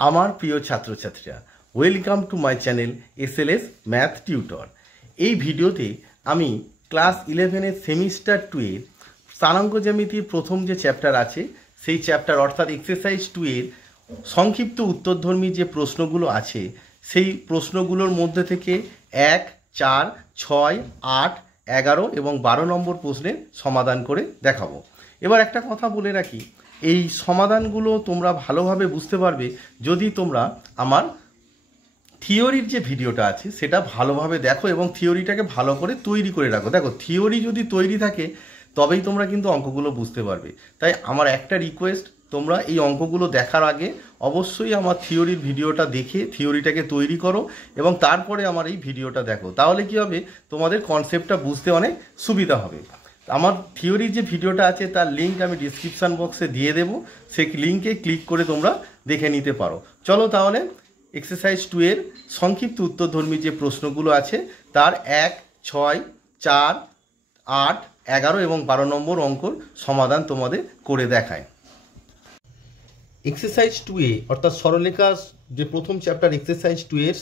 আমার প্রিয় ছাত্রছাত্রীরা, welcome to my channel SLS math tutor. এই ভিডিওতে আমি ক্লাস 11-এর সেমিস্টার 2-এর স্থানাঙ্ক জ্যামিতির প্রথম যে চ্যাপ্টার আছে সেই চ্যাপ্টার অর্থাৎ এক্সারসাইজ 2-এর সংক্ষিপ্ত উত্তরধর্মী যে প্রশ্নগুলো আছে সেই প্রশ্নগুলোর মধ্যে থেকে 1, 4, 6, 8, 11 এবং 12 নম্বর প্রশ্নের সমাধান করে দেখাবো। এবার একটা কথা বলে রাখি, এই সমাধানগুলো তোমরা ভালোভাবে বুঝতে পারবে যদি তোমরা আমার থিওরির যে ভিডিওটা আছে সেটা ভালোভাবে দেখো এবং থিওরিটাকে ভালো করে তৈরি করে রাখো। দেখো, থিওরি যদি তৈরি থাকে তবেই তোমরা কিন্তু অঙ্কগুলো বুঝতে পারবে। তাই আমার একটা রিকোয়েস্ট, তোমরা এই অঙ্কগুলো দেখার আগে অবশ্যই আমার থিওরির ভিডিওটা দেখে থিওরিটাকে তৈরি করো এবং তারপরে আমার এই ভিডিওটা দেখো। তাহলে কি হবে, তোমাদের কনসেপ্টটা বুঝতে অনেক সুবিধা হবে। আমার থিওরির যে ভিডিওটা আছে তার লিঙ্ক আমি ডিসক্রিপশান বক্সে দিয়ে দেবো, সেই লিঙ্কে ক্লিক করে তোমরা দেখে নিতে পারো। চলো তাহলে এক্সারসাইজ 2-এর সংক্ষিপ্ত উত্তরধর্মী যে প্রশ্নগুলো আছে তার 1, 6, 4, 8, 11 এবং 12 নম্বর অঙ্কর সমাধান তোমাদের করে দেখায়। এক্সারসাইজ 2-এ অর্থাৎ সরলরেখা যে প্রথম চ্যাপ্টার এক্সারসাইজ 2-এর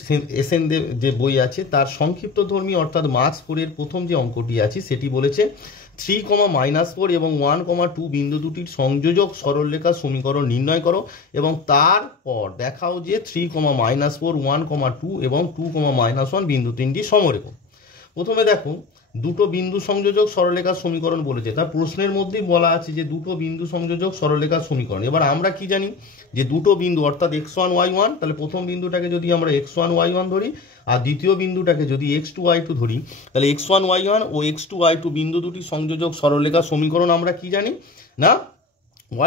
SN যে বই আছে তার সংক্ষিপ্তধর্মী অর্থাৎ মার্কস 4-এর প্রথম যে অঙ্কটি আছে সেটি বলেছে 3, -4 এবং 1, 2 বিন্দু দুটির সংযোজক সরলরেখা সমীকরণ নির্ণয় করো এবং তারপর দেখাও যে 3, -4, 1, 2 এবং 2, -1 বিন্দু তিনটি সমরেখ। প্রথমে দেখো, দুটো বিন্দু সংযোজক সরলরেখার সমীকরণ বলেছে, তার প্রশ্নের মধ্যেই বলা আছে যে দুটো বিন্দু সংযোজক সরলরেখার সমীকরণ। এবার আমরা কি জানি যে দুটো বিন্দু অর্থাৎ x1 y1, তাহলে প্রথম বিন্দুটাকে যদি আমরা x1 y1 ধরি আর দ্বিতীয় বিন্দুটাকে যদি x2 y2 ধরি, তাহলে x1 y1 ও x2 y2 বিন্দু দুটি সংযোজক সরলরেখার সমীকরণ আমরা কি জানি না,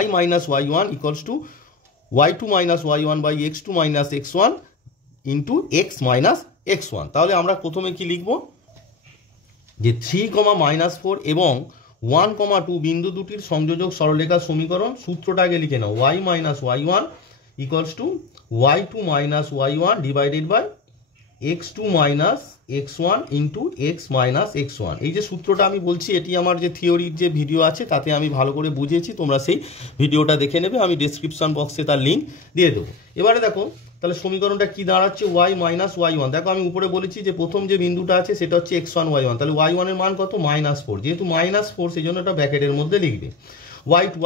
y - y1 = y2 - y1 by x2 - x1 into x - x1। তাহলে আমরা প্রথমে কি লিখব যে 3, -4 এবং 1, 2 বিন্দু দুটির সংযোজক সরলরেখার সমীকরণ। সূত্রটা আগে লিখে নাও, y - y1 = y2 - y1 divided by x2 - x1 into x - x1। এই যে সূত্রটা আমি বলছি এটি আমার যে থিওরির যে ভিডিও আছে তাতে আমি ভালো করে বুঝিয়েছি, তোমরা সেই ভিডিওটা দেখে নেবে, আমি ডেসক্রিপশন বক্সে তার লিঙ্ক দিয়ে দেবো। এবারে দেখো তাহলে সমীকরণটা কি দাঁড়াচ্ছে, y - y1। দেখো আমি উপরে বলেছি যে প্রথম যে বিন্দুটা আছে সেটা হচ্ছে x1 y1, তাহলে y1 এর মান কত, -4। যেহেতু -4 সেই জন্য এটা ব্র্যাকেটের মধ্যে লিখবে।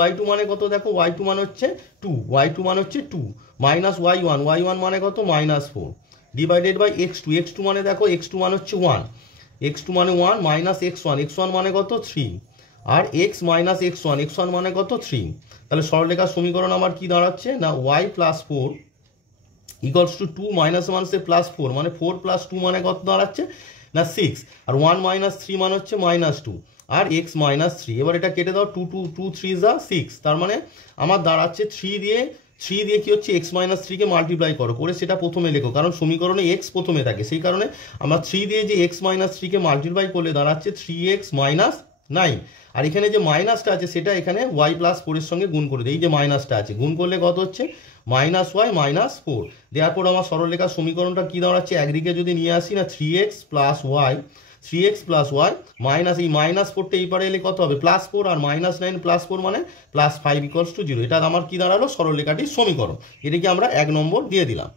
y2 মানে কত, দেখো y2 মান হচ্ছে 2, y2 মান হচ্ছে 2 -y1 মানে কত, -4 ডিভাইডেড বাই x2 মানে দেখো x2 মান হচ্ছে 1, x2 মানে 1 -x1 মানে কত 3 আর x - x1 মানে কত 3। তাহলে সরলরেখার সমীকরণ আমার কি দাঁড়াচ্ছে না, y + 4 = 2 - 1 সে +4 মানে 4 + 2 মানে কত দাঁড়াচ্ছে না 6 আর 1 - 3 মানে হচ্ছে -2 আর x - 3। এবার এটা কেটে দাও, 2 3 যা 6, তার মানে আমার দাঁড়াচ্ছে 3 দিয়ে কি হচ্ছে x - 3 কে মাল্টিপ্লাই করে সেটা প্রথমে লেখো, কারণ সমীকরণে x প্রথমে থাকে, সেই কারণে আমরা 3 দিয়ে যে x - 3 কে মাল্টিপ্লাই করলে দাঁড়াচ্ছে 3x - 9। আর এখানে যে মাইনাসটা আছে সেটা এখানে y + 4 এর সঙ্গে গুণ করে দিই, এই যে মাইনাসটা আছে গুণ করলে কত হচ্ছে -y - 4। দেওয়ার পর আমার সরলরেখার সমীকরণটা কি দাঁড়াচ্ছে, একদিকে যদি নিয়ে আসি না 3x + y মাইনাস এই -4টা এই পারে এলে কত হবে, +4 আর -9 +4 মানে +5 = 0। এটা আমার কি দাঁড়ালো, সরলরেখাটির সমীকরণ। এটাকে আমরা 1 নম্বর দিয়ে দিলাম।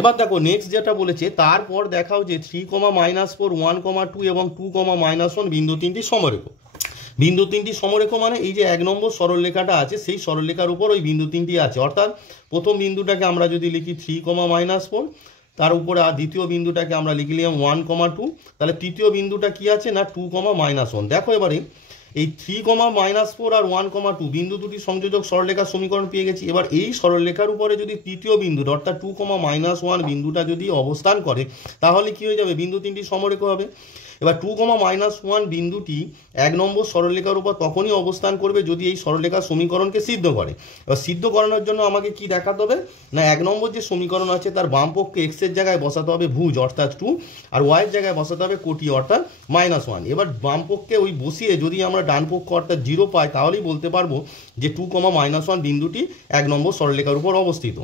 এবার দেখো নেক্সট যেটা বলেছে, তারপর দেখাও যে 3, -4, 1, 2 এবং 2, -1 বিন্দু তিনটি সমরেখ। বিন্দু তিনটি সমরেখ মানে এই যে 1 নম্বর সরলরেখাটা আছে সেই সরলরেখার উপর ওই বিন্দু তিনটি আছে। অর্থাৎ প্রথম বিন্দুটাকে আমরা যদি লিখি 3, তার উপরে আর দ্বিতীয় বিন্দুটাকে আমরা লিখলাম 1, 2, তাহলে তৃতীয় বিন্দুটা কি আছে না 2, -1। দেখো এবারে এই 3, -4 আর 1, 2 বিন্দু দুটি সংযোজক সরলরেখার সমীকরণ পেয়ে গেছি। এবার এই সরলরেখার উপরে যদি তৃতীয় বিন্দু অর্থাৎ 2, -1 বিন্দুটা যদি অবস্থান করে তাহলে কি হয়ে যাবে, বিন্দু তিনটি সমরেখ হবে। এবার 2, -1 বিন্দুটি 1 নম্বর সরলরেখার উপর তখনই অবস্থান করবে যদি এই সরলরেখার সমীকরণকে সিদ্ধ করে। এবার সিদ্ধ করানোর জন্য আমাকে কি দেখাতে হবে না, 1 নম্বর যে সমীকরণ আছে তার বাম পক্ষে x এর জায়গায় বসাতে হবে ভুজ অর্থাৎ 2 আর y এর জায়গায় বসাতে হবে কোটি অর্থাৎ -1। এবার বাম পক্ষে ওই বসিয়ে যদি আমরা ডান পক্ষ অর্থাৎ 0 পাই তাহলেই বলতে পারবো যে 2, -1 বিন্দুটি 1 নম্বর সরলরেখার উপর অবস্থিত।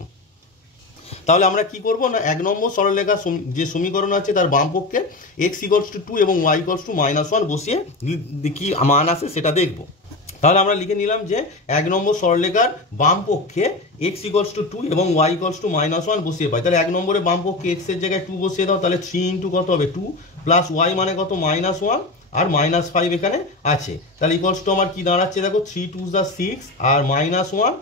তাহলে আমরা কি করব না, 1 নম্বর সরলরেখা যে সমীকরণ আছে তার বাম পক্ষে x = 2 এবং y = -1 বসিয়ে কি মান আসে সেটা দেখব। তাহলে আমরা লিখে নিলাম যে 1 নম্বর সরলরেখার বাম পক্ষে x = 2 এবং y = -1 বসিয়ে পাই। তাহলে 1 নম্বরে বাম পক্ষে x এর জায়গায় 2 বসিয়ে দাও, তাহলে 3 * কত হবে 2 প্লাস y মানে কত -1 আর -5 এখানে আছে। তাহলে ইকুয়ালস টু আমার কি দাঁড়াচ্ছে দেখো 3 2 6 আর -1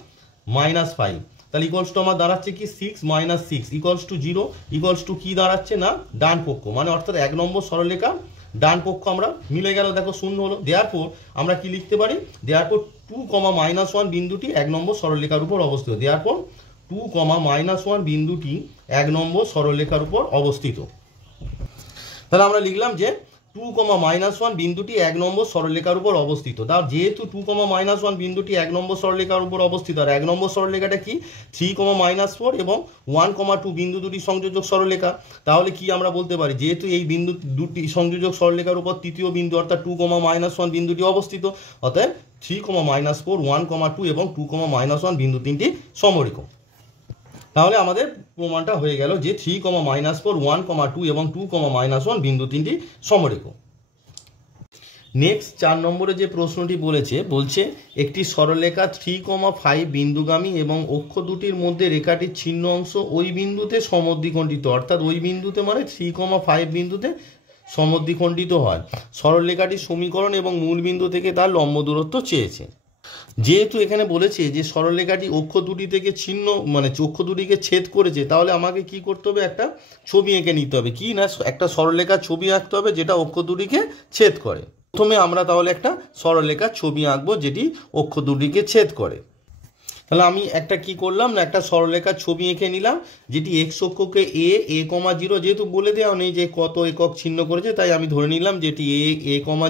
-5, তাহলে ইকুয়ালস টু আমার দাঁড়াচ্ছে কি 6 - 6 ইকুয়ালস টু 0 ইকুয়ালস টু কি দাঁড়াচ্ছে না ডান পক্ষ, মানে অর্থাৎ 1 নম্বর সরলরেখা ডান পক্ষ আমরা মিলে গেল, দেখো শূন্য হলো। দেয়ারফর আমরা কি লিখতে পারি, দেয়ারফর 2, -1 বিন্দুটি 1 নম্বর সরলরেখার উপর অবস্থিত। দেয়ারফর 2, -1 বিন্দুটি 1 নম্বর সরলরেখার উপর অবস্থিত। তাহলে আমরা লিখলাম যে 2, -1 বিন্দুটি 1 নম্বর সরলরেখার উপর অবস্থিত। তার যেহেতু 2, -1 বিন্দুটি 1 নম্বর সরলরেখার উপর অবস্থিত, আর 1 নম্বর সরলরেখাটা কি 3, -4 এবং 1, 2 বিন্দু দুটি সংযোজক সরলরেখা, তাহলে কি আমরা বলতে পারি, যেহেতু এই বিন্দু দুটি সংযোজক সরলরেখার উপর তৃতীয় বিন্দু অর্থাৎ 2, -1 বিন্দুটি অবস্থিত, অতএব 3, -4, 1, 2 এবং 2, -1 বিন্দু তিনটি সমরেখ। তাহলে আমাদের প্রমাণটা হয়ে গেল যে 3, -4, 1, 2 এবং 2, -1 বিন্দু তিনটি সমরেখ। নেক্সট 4 নম্বরে যে প্রশ্নটি বলছে একটি সরলরেখা 3, 5 বিন্দুগামী এবং অক্ষ দুটির মধ্যে রেখাটির ছিন্ন অংশ ওই বিন্দুতে সমদ্বিখণ্ডিত, অর্থাৎ ওই বিন্দুতে মানে 3, 5 বিন্দুতে সমদ্বিখণ্ডিত হয়। সরলরেখাটির সমীকরণ এবং মূল বিন্দু থেকে তার লম্ব দূরত্ব চেয়েছে। যেহেতু এখানে বলেছে যে সরলরেখাটি অক্ষ দুটি থেকে ছিন্ন মানে অক্ষ দুটিকে ছেদ করেছে, তাহলে আমাকে কি করতে হবে, একটা ছবি এঁকে নিতে হবে। কি না, একটা সরলরেখার ছবি আঁকতে হবে যেটা অক্ষ দুটিকে ছেদ করে। প্রথমে আমরা তাহলে একটা সরলরেখার ছবি আঁকবো যেটি অক্ষ দুটিকে ছেদ করে। তাহলে আমি একটা কি করলাম না, একটা সরলরেখার ছবি এঁকে নিলাম যেটি এক্স অক্ষকে a, 0 যেহেতু বলে দেওয়া নেই যে কত একক ছিন্ন করেছে, তাই আমি ধরে নিলাম যেটি a,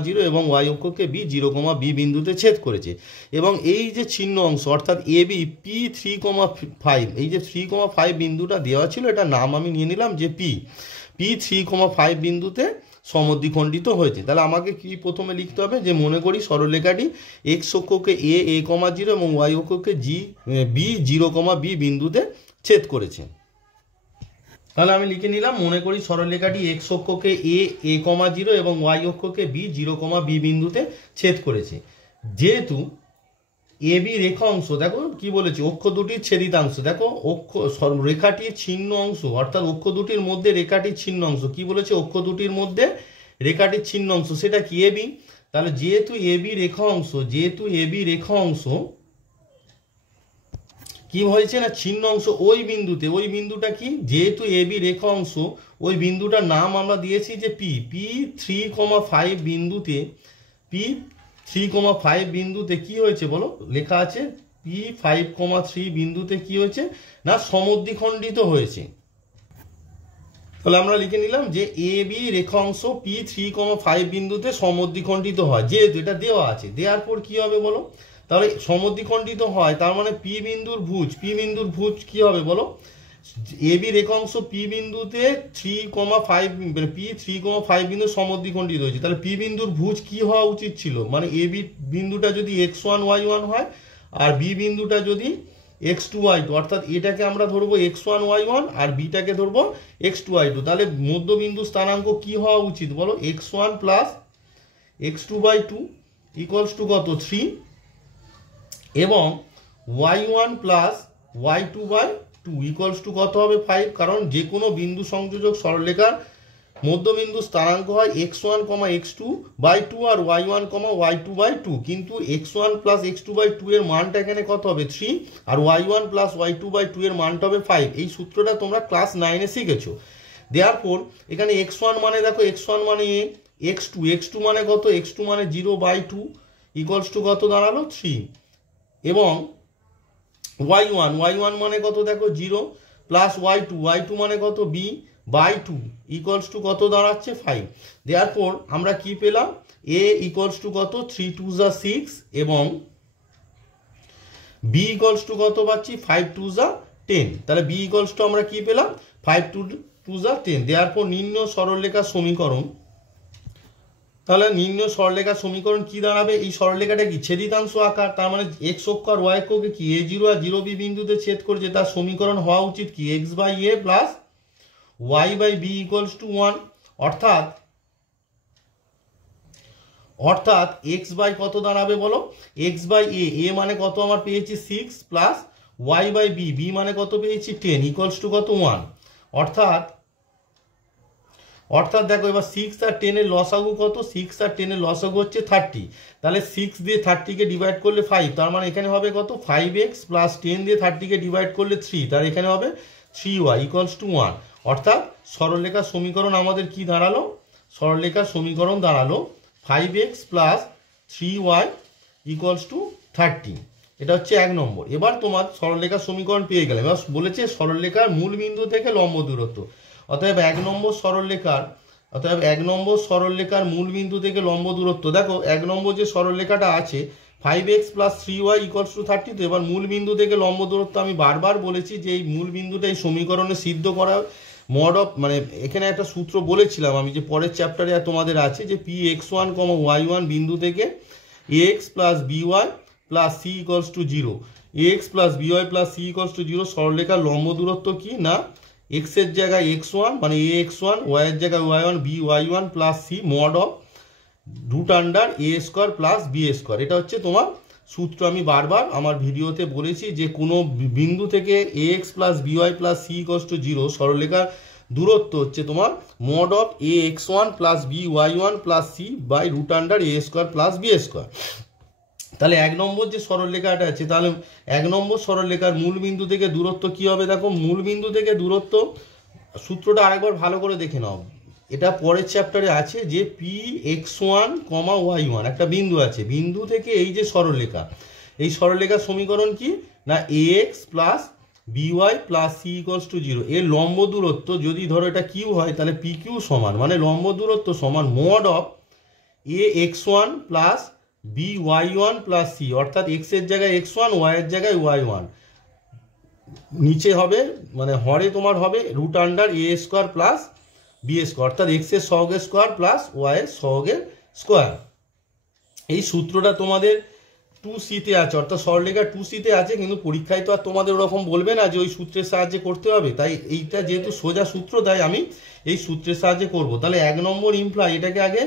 0 এবং y অক্ষকে b, 0, b বিন্দুতে ছেদ করেছে। এবং এই যে ছিন্ন অংশ অর্থাৎ ab p3, 5, এই যে 3, 5 বিন্দুটা দেওয়া ছিল, এটা নাম আমি নিয়ে নিলাম যে p3, 5 বিন্দুতে সমদ্বিখণ্ডিত হয়েছে। তাহলে আমাকে কি প্রথমে লিখতে হবে, যে মনে করি সরলরেখাটি এক্স অক্ষকে a, 0 এবং y অক্ষকে b, 0, b বিন্দুতে ছেদ করেছে। তাহলে আমি লিখে নিলাম, মনে করি সরলরেখাটি এক্স অক্ষকে a, 0 এবং y অক্ষকে b, 0, b বিন্দুতে ছেদ করেছে। যেহেতু এবি রেখা অংশ, দেখো কি বলেছে, অক্ষ দুটির ছেদিতাংশ, দেখো অক্ষ রেখাটির ছিন্ন অংশ অর্থাৎ অক্ষ দুটির মধ্যে রেখাটির ছিন্ন অংশ, কি বলেছে, অক্ষ দুটির মধ্যে রেখাটির ছিন্ন অংশ সেটা কি এবি। তাহলে যেহেতু এবি রেখা অংশ কি হয়েছে না ছিন্ন অংশ ওই বিন্দুতে, ওই বিন্দুটা কি, যেহেতু এবি রেখা অংশ ওই বিন্দুটার নাম আমরা দিয়েছি যে p3, 5 বিন্দুতে p3, 5 বিন্দুতে কি হয়েছে বলো, লেখা আছে p5, 3 বিন্দুতে কি হয়েছে না সমদ্বিখণ্ডিত হয়েছে। তাহলে আমরা লিখে নিলাম যে এবি রেখা অংশ p3, 5 বিন্দুতে সমদ্বিখণ্ডিত হয়, যেহেতু এটা দেওয়া আছে। দেওয়ার পর কি হবে বলো, তাহলে সমদ্বিখণ্ডিত হয়, তার মানে p বিন্দুর ভুজ কি হবে বলো, এবি রেখা অংশ p বিন্দুতে 3, 5 মানে p3, 5 বিন্দু সমদ্বিখণ্ডিত হয়েছে। তাহলে p বিন্দুর ভুজ কি হওয়া উচিত ছিল, মানে এবি বিন্দুটা যদি x1, y1 হয় আর b বিন্দুটা যদি x2, y2, অর্থাৎ এটাকে আমরা ধরবো x1, y1 আর বিটাকে ধরবো x2, y2। তাহলে মধ্যবিন্দু স্থানাঙ্ক কি হওয়া উচিত বলো, x1 plus x2/2 equals to কত 3 এবং y1 plus y2/2 equals to কত হবে 5, কারণ যে কোনো বিন্দু সংযোজক সরলরেখার মধ্যবিন্দু স্থানাঙ্ক হয় x1, x2/2 আর y1, y2/2, কিন্তু x1 প্লাস x2/2 এর মানটা এখানে কত হবে 3 আর y1 প্লাস y2/2 এর মানটা হবে 5। এই সূত্রটা তোমরা ক্লাস 9-এ শিখেছো। দেয়ারফর এখানে x1 মানে দেখো, x1 মানে a, x2 মানে কত, x2 মানে 0/2 ইকুয়ালস টু কত দাঁড়ালো 3 এবং y1 মানে কত দেখো 0 প্লাস y2 মানে কত b/2 ইকুয়ালস টু কত দাঁড়াচ্ছে 5। দেয়ারফর আমরা কি পেলাম, a ইকুয়ালস টু কত 3 2 6 এবং b ইকুয়ালস টু কত পাচ্ছি 5 2 10। তাহলে b ইকুয়ালস টু আমরা কি পেলাম 5 2 10। দেয়ারফর নির্ণয় সরলরেখার সমীকরণ, তাহলে নির্ণয় সরলরেখার সমীকরণ কি দাঁড়াবে, এই সরলরেখাটা কি ছেদিতাংশ আকার, তার মানে x অক্ষ আর y অক্ষকে কি a0 আর 0b বিন্দুতে ছেদ করেছে, তার সমীকরণ হওয়া উচিত কি x/a plus y/b equals to 1, অর্থাৎ অর্থাৎ এক্স বাই কত দাঁড়াবে বলো, এক্স বাই এ মানে কত আমার পেয়েছি 6 প্লাস ওয়াই বাই বি মানে কত পেয়েছি 10 ইকুয়ালস টু কত 1। অর্থাৎ দেখো এবার 6 আর 10 এর লসাগু কত, 6 আর 10 এর লসাগু হচ্ছে 30, তাহলে 6 দিয়ে 30 কে ডিভাইড করলে 5, তার মানে এখানে হবে কত 5x প্লাস 10 দিয়ে 30 কে ডিভাইড করলে 3, তার এখানে হবে 3y ইকুয়ালস টু 1। অর্থাৎ সরলরেখার সমীকরণ আমাদের কি দাঁড়ালো, সরলরেখার সমীকরণ দাঁড়ালো 5x plus 3y equals to 30। এটা হচ্ছে 1 নম্বর। এবার তোমার সরলরেখার সমীকরণ পেয়ে গেলে, এবার বলেছে সরলরেখার মূল বিন্দু থেকে লম্ব দূরত্ব, অতএব 1 নম্বর সরলরেখার মূল বিন্দু থেকে লম্ব দূরত্ব, দেখো 1 নম্বর যে সরলরেখাটা আছে 5x plus 3y equals to 30, তো এবার মূল বিন্দু থেকে লম্ব দূরত্ব আমি বারবার বলেছি যে এই মূল বিন্দুটা এই সমীকরণে সিদ্ধ করা মড অফ, মানে এখানে একটা সূত্র বলেছিলাম আমি যে পরের চ্যাপ্টারে তোমাদের আছে যে px1, y1 বিন্দু থেকে ax plus by plus c equals to 0, ax plus by plus c equals to 0 সরলরেখার লম্ব দূরত্ব কি না x এর জায়গায় x1 মানে ax1, y এর জায়গায় y1 by1 plus c mod of root under a square plus b square. এটা হচ্ছে তোমার সূত্র, আমি বারবার আমার ভিডিওতে বলেছি যে কোনো বিন্দু থেকে ax plus by plus c equals to 0 সরলরেখার দূরত্ব হচ্ছে তোমার mod of ax1 plus by1 plus c by root under a square plus b square. তাহলে 1 নম্বর যে সরলরেখাটা আছে, তাহলে 1 নম্বর সরলরেখার মূল বিন্দু থেকে দূরত্ব কি হবে, দেখো মূল বিন্দু থেকে দূরত্ব সূত্রটা আরেকবার ভালো করে দেখে নাও, এটা পরের চ্যাপ্টারে আছে যে px1, y1 একটা বিন্দু আছে, বিন্দু থেকে এই যে সরলরেখা, এই সরলরেখার সমীকরণ কি না ax plus by plus c equals to 0, এর লম্ব দূরত্ব যদি ধরো এটা কিউ হয় তাহলে pq সমান মানে লম্ব দূরত্ব সমান mod of ax1 plus by1 plus c, অর্থাৎ x এর জায়গায় x1, y এর জায়গায় y1, নিচে হবে মানে হরে তোমার হবে root under a square plus b square, অর্থাৎ x এর সহগের স্কোয়ার প্লাস y এর সহগের স্কোয়ার। এই সূত্রটা তোমাদের 2C তে আছে, অর্থাৎ সরলরেখা 2C তে আছে, কিন্তু পরীক্ষায় তো আর তোমাদের ওরকম বলবে না যে ওই সূত্রের সাহায্যে করতে হবে, তাই এইটা যেহেতু সোজা সূত্র তাই আমি এই সূত্রের সাহায্যে করব। তাহলে 1 নম্বর ইমপ্লাই এটাকে আগে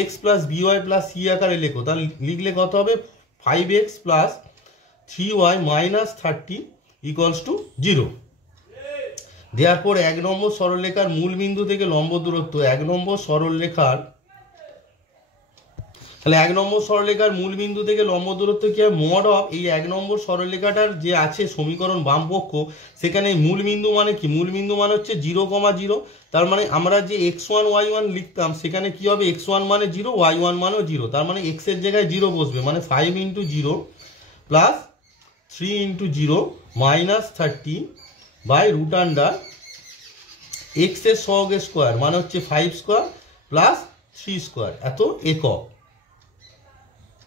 ax plus by plus c আকারে লেখো, তাহলে লিখলে কত হবে 5x plus 3y minus 30 equals to 0। দেওয়ার 1 নম্বর সরলরেখার মূল বিন্দু থেকে লম্ব দূরত্ব, 1 নম্বর সরলরেখার, তাহলে 1 নম্বর সরলরেখার মূল বিন্দু থেকে লম্ব দূরত্ব কি হয় মড অফ এই 1 নম্বর সরলরেখাটার যে আছে সমীকরণ বাম পক্ষ, সেখানে মূল বিন্দু মানে কি, মূল বিন্দু মানে হচ্ছে 0,0, তার মানে আমরা যে x1 y1 লিখতাম সেখানে কি হবে x1 মানে 0, y1 মানেও 0, তার মানে x এর জায়গায় 0 বসবে, মানে 5 into 0 plus 3 into 0 minus 30 by root under x এর সহগের স্কোয়ার মানে হচ্ছে 5 স্কোয়ার প্লাস 3 স্কোয়ার এত একক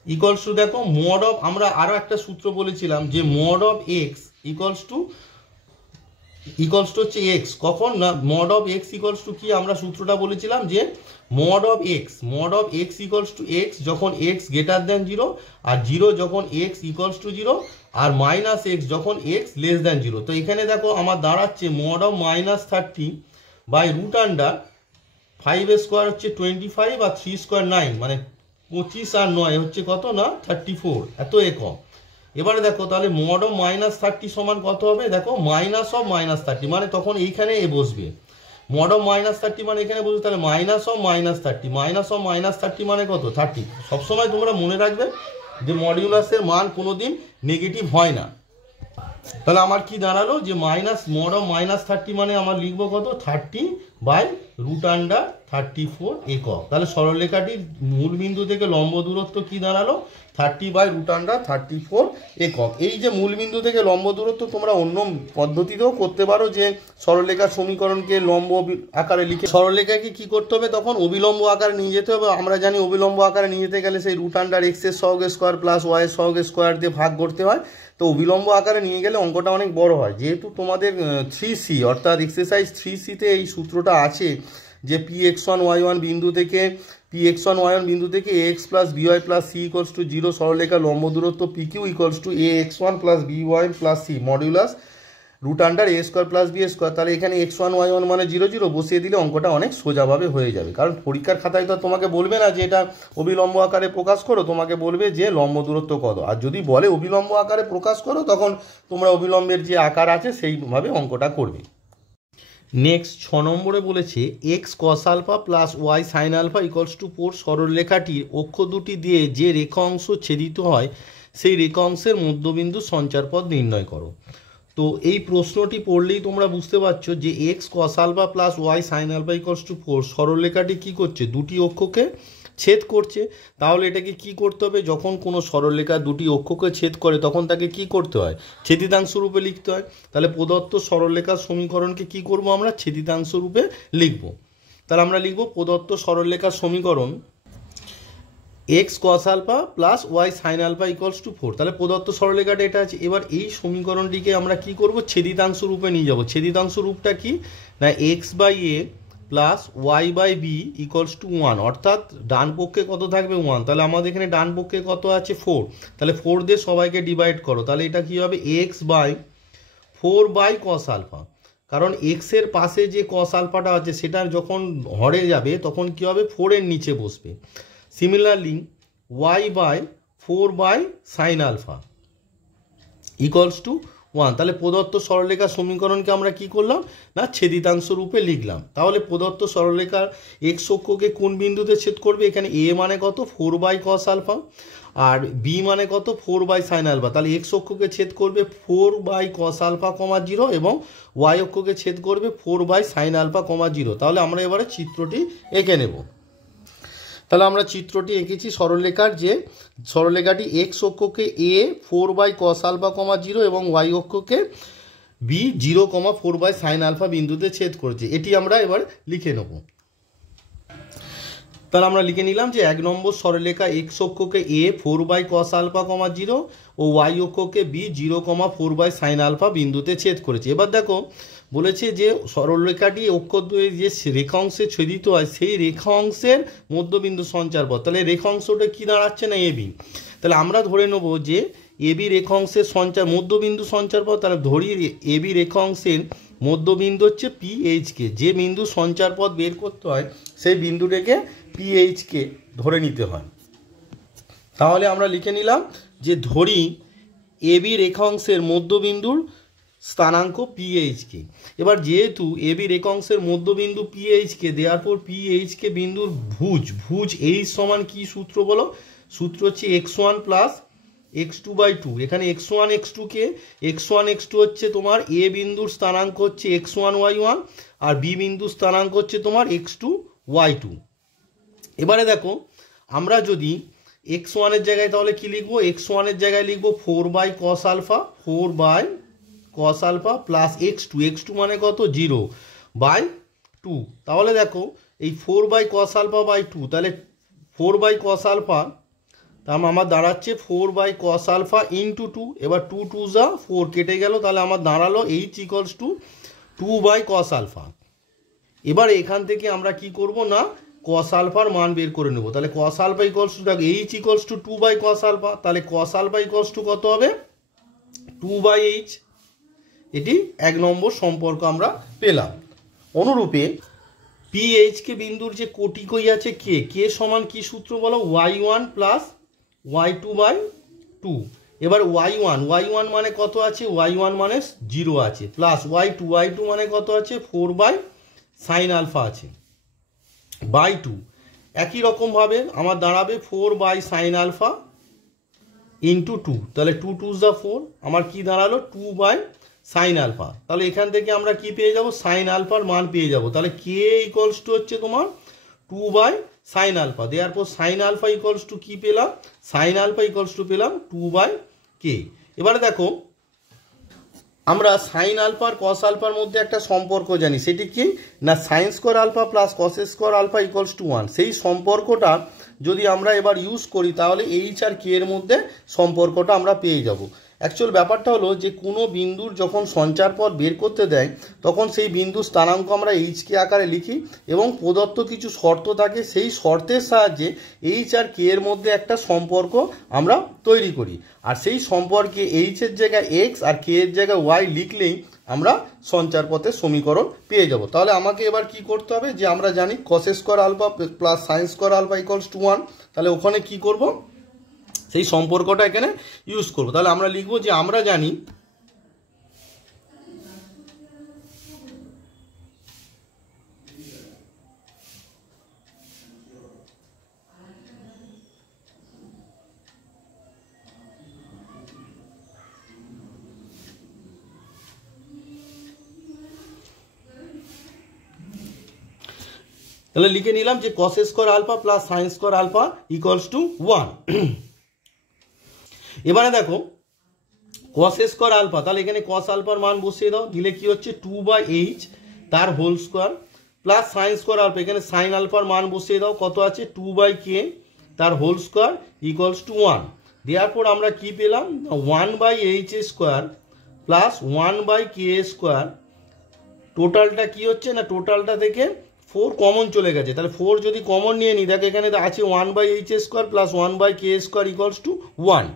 ইকুয়ালস টু, দেখো মড অফ, আমরা আরো একটা সূত্র বলেছিলাম যে mod of x equals to হচ্ছে এক্স, কখন না mod of x equals to কি, আমরা সূত্রটা বলেছিলাম যে mod of x equals to x যখন এক্স গ্রেটার দেন 0, আর 0 যখন এক্স ইকুয়ালস টু 0, আর মাইনাস এক্স যখন এক্স লেস দেন 0। তো এখানে দেখো আমার দাঁড়াচ্ছে mod of minus 30 by root under 5 square হচ্ছে 25 আর 3 স্কোয়ার 9, মানে 25 আর 9 হচ্ছে কত না 34 এত একক। এবারে দেখো তাহলে মড অফ মাইনাস 30 সমান কত হবে, দেখো মাইনাস অফ মাইনাস 30 মানে তখন এইখানে এ বসবে, মড অফ মাইনাস 30 মানে এখানে বসবে, তাহলে মাইনাস অফ মাইনাস 30 মানে কত 30। সবসময় তোমরা মনে রাখবে যে মডিউলাসের মান কোনোদিন নেগেটিভ হয় না। তাহলে আমার কি দাঁড়ালো যে মাইনাস মড অফ মাইনাস 30 মানে আমার লিখবো কত 30 বাই রুট আন্ডার 34 একক। তাহলে সরলরেখাটির মূল বিন্দু থেকে লম্ব দূরত্ব কি দাঁড়ালো 30 বাই রুট আন্ডার 34 একক। এই যে মূল বিন্দু থেকে লম্ব দূরত্ব তোমরা অন্য পদ্ধতিতেও করতে পারো, যে সরলরেখার সমীকরণকে লম্ব আকারে লিখে সরলরেখাকে কি করতে হবে তখন অবিলম্ব আকারে নিয়ে যেতে হবে। আমরা জানি অবিলম্ব আকারে নিয়ে যেতে গেলে সেই রুট আন্ডার এক্স এর সহগের স্কোয়ার প্লাস ওয়াই এর সহগের স্কোয়ার দিয়ে ভাগ করতে হয়। তো অবিলম্ব আকারে নিয়ে গেলে অঙ্কটা অনেক বড় হয়। যেহেতু তোমাদের 3C অর্থাৎ এক্সারসাইজ 3C তে এই সূত্রটা আছে যে px1 y1 বিন্দু থেকে ax plus by plus c equals to 0 সরলরেখার লম্ব দূরত্ব pq equals to ax1 plus by plus c modulus root under a square plus b square. তাহলে এখানে x1 y1 মানে 0 0 বসিয়ে দিলে অঙ্কটা অনেক সোজাভাবে হয়ে যাবে। কারণ পরীক্ষার খাতায় তো তোমাকে বলবে না যে এটা অবিলম্ব আকারে প্রকাশ করো, তোমাকে বলবে যে লম্ব দূরত্ব কত। আর যদি বলে অবিলম্ব আকারে প্রকাশ করো তখন তোমরা অবিলম্বের যে আকার আছে সেইভাবে অঙ্কটা করবে। নেক্সট 6 নম্বরে বলেছে x cos alpha plus y sine alpha equals to 4 সরলরেখাটির অক্ষ দুটি দিয়ে যে রেখা অংশ ছেদিত হয় সেই রেখা অংশের মধ্যবিন্দু সঞ্চারপথ নির্ণয় করো। তো এই প্রশ্নটি পড়লেই তোমরা বুঝতে পারছো যে x cos alpha plus y sine alpha equals to 4 সরলরেখাটি কী করছে, দুটি অক্ষকে ছেদ করছে। তাহলে এটাকে কি করতে হবে, যখন কোনো সরলরেখা দুটি অক্ষকে ছেদ করে তখন তাকে কি করতে হয়, ছেদিতাংশ রূপে লিখতে হয়। তাহলে প্রদত্ত সরলরেখার সমীকরণকে কি করব, আমরা ছেদিতাংশ রূপে লিখব। তাহলে আমরা লিখব প্রদত্ত সরলরেখার সমীকরণ x cos alpha plus y sine alpha equals to 4। তাহলে প্রদত্ত সরলরেখাটা এটা আছে। এবার এই সমীকরণটিকে আমরা কি করব, ছেদিতাংশ রূপে নিয়ে যাব। ছেদিতাংশ রূপটা কি না, x by a plus y by b equals to 1, অর্থাৎ ডান পক্ষে কত থাকবে 1। তাহলে আমাদের এখানে ডান পক্ষে কত আছে 4, তাহলে 4 দিয়ে সবাইকে ডিভাইড করো। তাহলে এটা কি হবে, x by 4 by cos alpha. কারণ এক্সের পাশে যে কস আলফাটা আছে সেটা যখন হরে যাবে তখন কি হবে, 4 এর নিচে বসবে। Similarly y by 4 by sine alpha equals to 1। তাহলে প্রদত্ত সরলরেখার সমীকরণকে আমরা কি করলাম না, ছেদিতাংশ রূপে লিখলাম। তাহলে প্রদত্ত সরলরেখার এক্স অক্ষকে কোন বিন্দুতে ছেদ করবে, এখানে এ মানে কত 4 বাই কস আলফা আর বি মানে কত 4 বাই সাইন আলফা। তাহলে এক্স অক্ষকে ছেদ করবে 4 বাই কস আলফা কমা 0 এবং ওয়াই অক্ষকে ছেদ করবে 4 বাই সাইন আলফা কমা 0। তাহলে আমরা এবারে চিত্রটি এঁকে নেব। তাহলে আমরা চিত্রটি এঁকেছি সরলরেখার, যে সরলরেখাটি এক্স অক্ষকে A 4 by cos alpha comma 0 এবং ওয়াই অক্ষকে B 0 comma 4 by sine alpha বিন্দুতে ছেদ করেছে। এটি আমরা এবার লিখে নেব। তাহলে আমরা লিখে নিলাম যে 1 নম্বর সরলরেখা এক্স অক্ষকে A 4 by cos alpha comma 0 ও ওয়াই অক্ষকে B 0 comma 4 by sine alpha বিন্দুতে ছেদ করেছে। এবার দেখো বলেছে যে সরলরেখাটি অক্ষদ্বয়ে যে রেখা অংশে ছেদিত হয় সেই রেখা অংশের মধ্যবিন্দু সঞ্চারপথ। তাহলে রেখা অংশটা কি দাঁড়াচ্ছে না, এবি। তাহলে আমরা ধরে নেব যে এবি রেখা অংশের মধ্যবিন্দু সঞ্চারপথ। তাহলে ধরি এবি রেখা অংশের মধ্যবিন্দু হচ্ছে পিএইচকে। যে বিন্দু সঞ্চারপথ বের করতে হয় সেই বিন্দুটাকে পিএইচকে ধরে নিতে হয়। তাহলে আমরা লিখে নিলাম যে ধরি এবি রেখা অংশের মধ্যবিন্দুর স্থানাঙ্ক পিএইচকে। এবার যেহেতু এবি রেখা অংশের মধ্যবিন্দু পিএইচকে দেওয়ার পর পিএইচকে বিন্দুর ভুজ এইচ সমান কি সূত্র বলো, সূত্র হচ্ছে x1 প্লাস x2 বাই 2। এখানে x1 x2 হচ্ছে তোমার এ বিন্দুর স্থানাঙ্ক হচ্ছে x1 y1 আর বি বিন্দুর স্থানাঙ্ক হচ্ছে তোমার x2 y2। এবারে দেখো আমরা যদি x1 এর জায়গায় তাহলে কি লিখবো, x1 এর জায়গায় লিখবো 4 by cos alpha, 4 by cos alpha plus x2 মানে কত 0 বাই 2। তাহলে দেখো এই 4 বাই কস আলফা বাই 2, তাহলে 4 বাই কস আলফা তার আমার দাঁড়াচ্ছে 4 বাই কস আলফা ইন্টু 2। এবার 2 2 যা 4 কেটে গেল, তাহলে আমার দাঁড়ালো h equals to 2 by cos alpha. এবার এখান থেকে আমরা কি করব না, কস আলফার মান বের করে নেব। তাহলে কস আলফা ইকুয়ালস টু দেখো h equals to 2 by cos alpha. তাহলে কস আলফা ইকুয়ালস টু কত হবে 2 বাই এইচ। এটি 1 নম্বর সম্পর্ক আমরা পেলাম। অনুরূপে পিএইচকে বিন্দুর যে কোটিকই আছে কে সমান কি সূত্র বলো, y1 প্লাস y2 বাই 2। এবার y1 মানে কত আছে, y1 মানে 0 আছে, প্লাস y2 মানে কত আছে 4 বাই সাইন আলফা আছে বাই 2। একই রকমভাবে আমার দাঁড়াবে 4 বাই সাইন আলফা ইন্টু 2। তাহলে 2 2 যা 4, আমার কি দাঁড়ালো 2 বাই সাইন আলফা। তাহলে এখান থেকে আমরা কি পেয়ে যাব, সাইন আলফার মান পেয়ে যাব। তাহলে কে ইকুয়ালস টু হচ্ছে তোমার 2 বাই সাইন আলফা। দেওয়ার পর সাইন আলফা ইকুয়ালস টু কি পেলাম, সাইন আলফা ইকুয়ালস টু পেলাম 2 বাই কে। এবারে দেখো আমরা সাইন আলফা আর কস আলফার মধ্যে একটা সম্পর্ক জানি, সেটি কি না sine square alpha plus cos square alpha equals to 1। সেই সম্পর্কটা যদি আমরা এবার ইউজ করি তাহলে এইচ আর কে এর মধ্যে সম্পর্কটা আমরা পেয়ে যাব। অ্যাকচুয়াল ব্যাপারটা হলো যে কোনো বিন্দুর যখন সঞ্চারপথ বের করতে দেয় তখন সেই বিন্দুর স্থানাঙ্ক আমরা এইচকে আকারে লিখি এবং প্রদত্ত কিছু শর্ত থাকে, সেই শর্তের সাহায্যে এইচ আর কে এর মধ্যে একটা সম্পর্ক আমরা তৈরি করি। আর সেই সম্পর্কে এইচ এর জায়গায় এক্স আর কে এর জায়গায় ওয়াই লিখলেই আমরা সঞ্চার পথের সমীকরণ পেয়ে যাব। তাহলে আমাকে এবার কি করতে হবে, যে আমরা জানি cos square alpha plus sine square alpha equals to 1, তাহলে ওখানে কি করব, সেই সম্পর্কটা এখানে ইউজ করব। তাহলে আমরা লিখব যে আমরা জানি তাহলে লিখে নিলাম যে cos square alpha plus sine square alpha equals to 1। এবারে দেখো cos স্কোয়ার আলফা, তাহলে এখানে cos আলফার মান বসিয়ে দাও, দিলে কি হচ্ছে 2/h তার whole square plus sine square alpha, এখানে সাইন আলফার মান বসিয়ে দাও, কত আছে 2/k তার হোল স্কোয়ার ইকুয়ালস টু 1। দেওয়ার পর আমরা কি পেলাম, 1/h square plus 1/k square, টোটালটা কি হচ্ছে না, টোটালটা থেকে 4 কমন চলে গেছে, তাহলে 4 যদি কমন নিয়ে নিই, দেখো এখানে আছে 1/h square plus 1/k square equals to 1।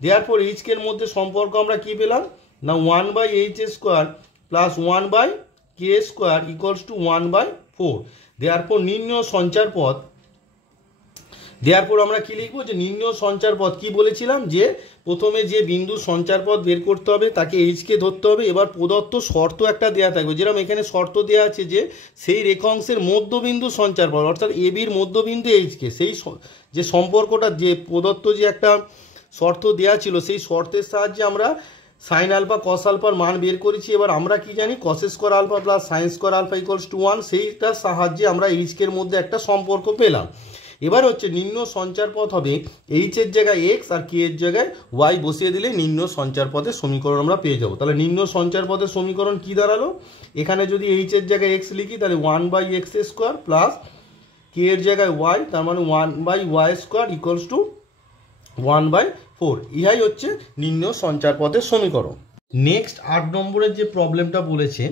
দেওয়ার পর এইচ এর মধ্যে সম্পর্ক আমরা কি পেলাম না, 1/h square plus 1/k square equals to 1/4। দেওয়ার পর নির্ণয় সঞ্চার পথ, দেওয়ার পর আমরা কি লিখবো, যে নির্ণয় সঞ্চার পথ কি বলেছিলাম, যে প্রথমে যে বিন্দু সঞ্চার পথ বের করতে হবে তাকে এইচকে ধরতে হবে। এবার প্রদত্ত শর্ত একটা দেওয়া থাকবে, যেরকম এখানে শর্ত দেওয়া আছে যে সেই রেখাংশের মধ্যবিন্দু সঞ্চার পথ অর্থাৎ এবির মধ্যবিন্দু এইচকে, সেই যে সম্পর্কটা যে প্রদত্ত যে একটা শর্ত দেওয়া ছিল, সেই শর্তের সাহায্যে আমরা সাইন আলফা কস আলফার মান বের করেছি। এবার আমরা কি জানি, cos square alpha plus sine square alpha equals to 1, সেইটার সাহায্যে আমরা এইচকের মধ্যে একটা সম্পর্ক পেলাম। এবার হচ্ছে নিম্ন সঞ্চার পথ হবে এইচ এর জায়গায় এক্স আর কে এর জায়গায় ওয়াই বসিয়ে দিলে নিম্ন সঞ্চার পথের সমীকরণ আমরা পেয়ে যাব। তাহলে নিম্ন সঞ্চার পথের সমীকরণ কি দাঁড়ালো, এখানে যদি এইচ এর জায়গায় এক্স লিখি তাহলে 1/x স্কোয়ার প্লাস কে এর জায়গায় ওয়াই, তার মানে 1/y স্কোয়ার ইকুয়ালস টু 1/4। ইহাই হচ্ছে নিম্ন সঞ্চার পথের সমীকরণ। নেক্সট 8 নম্বরের যে প্রবলেমটা বলেছে,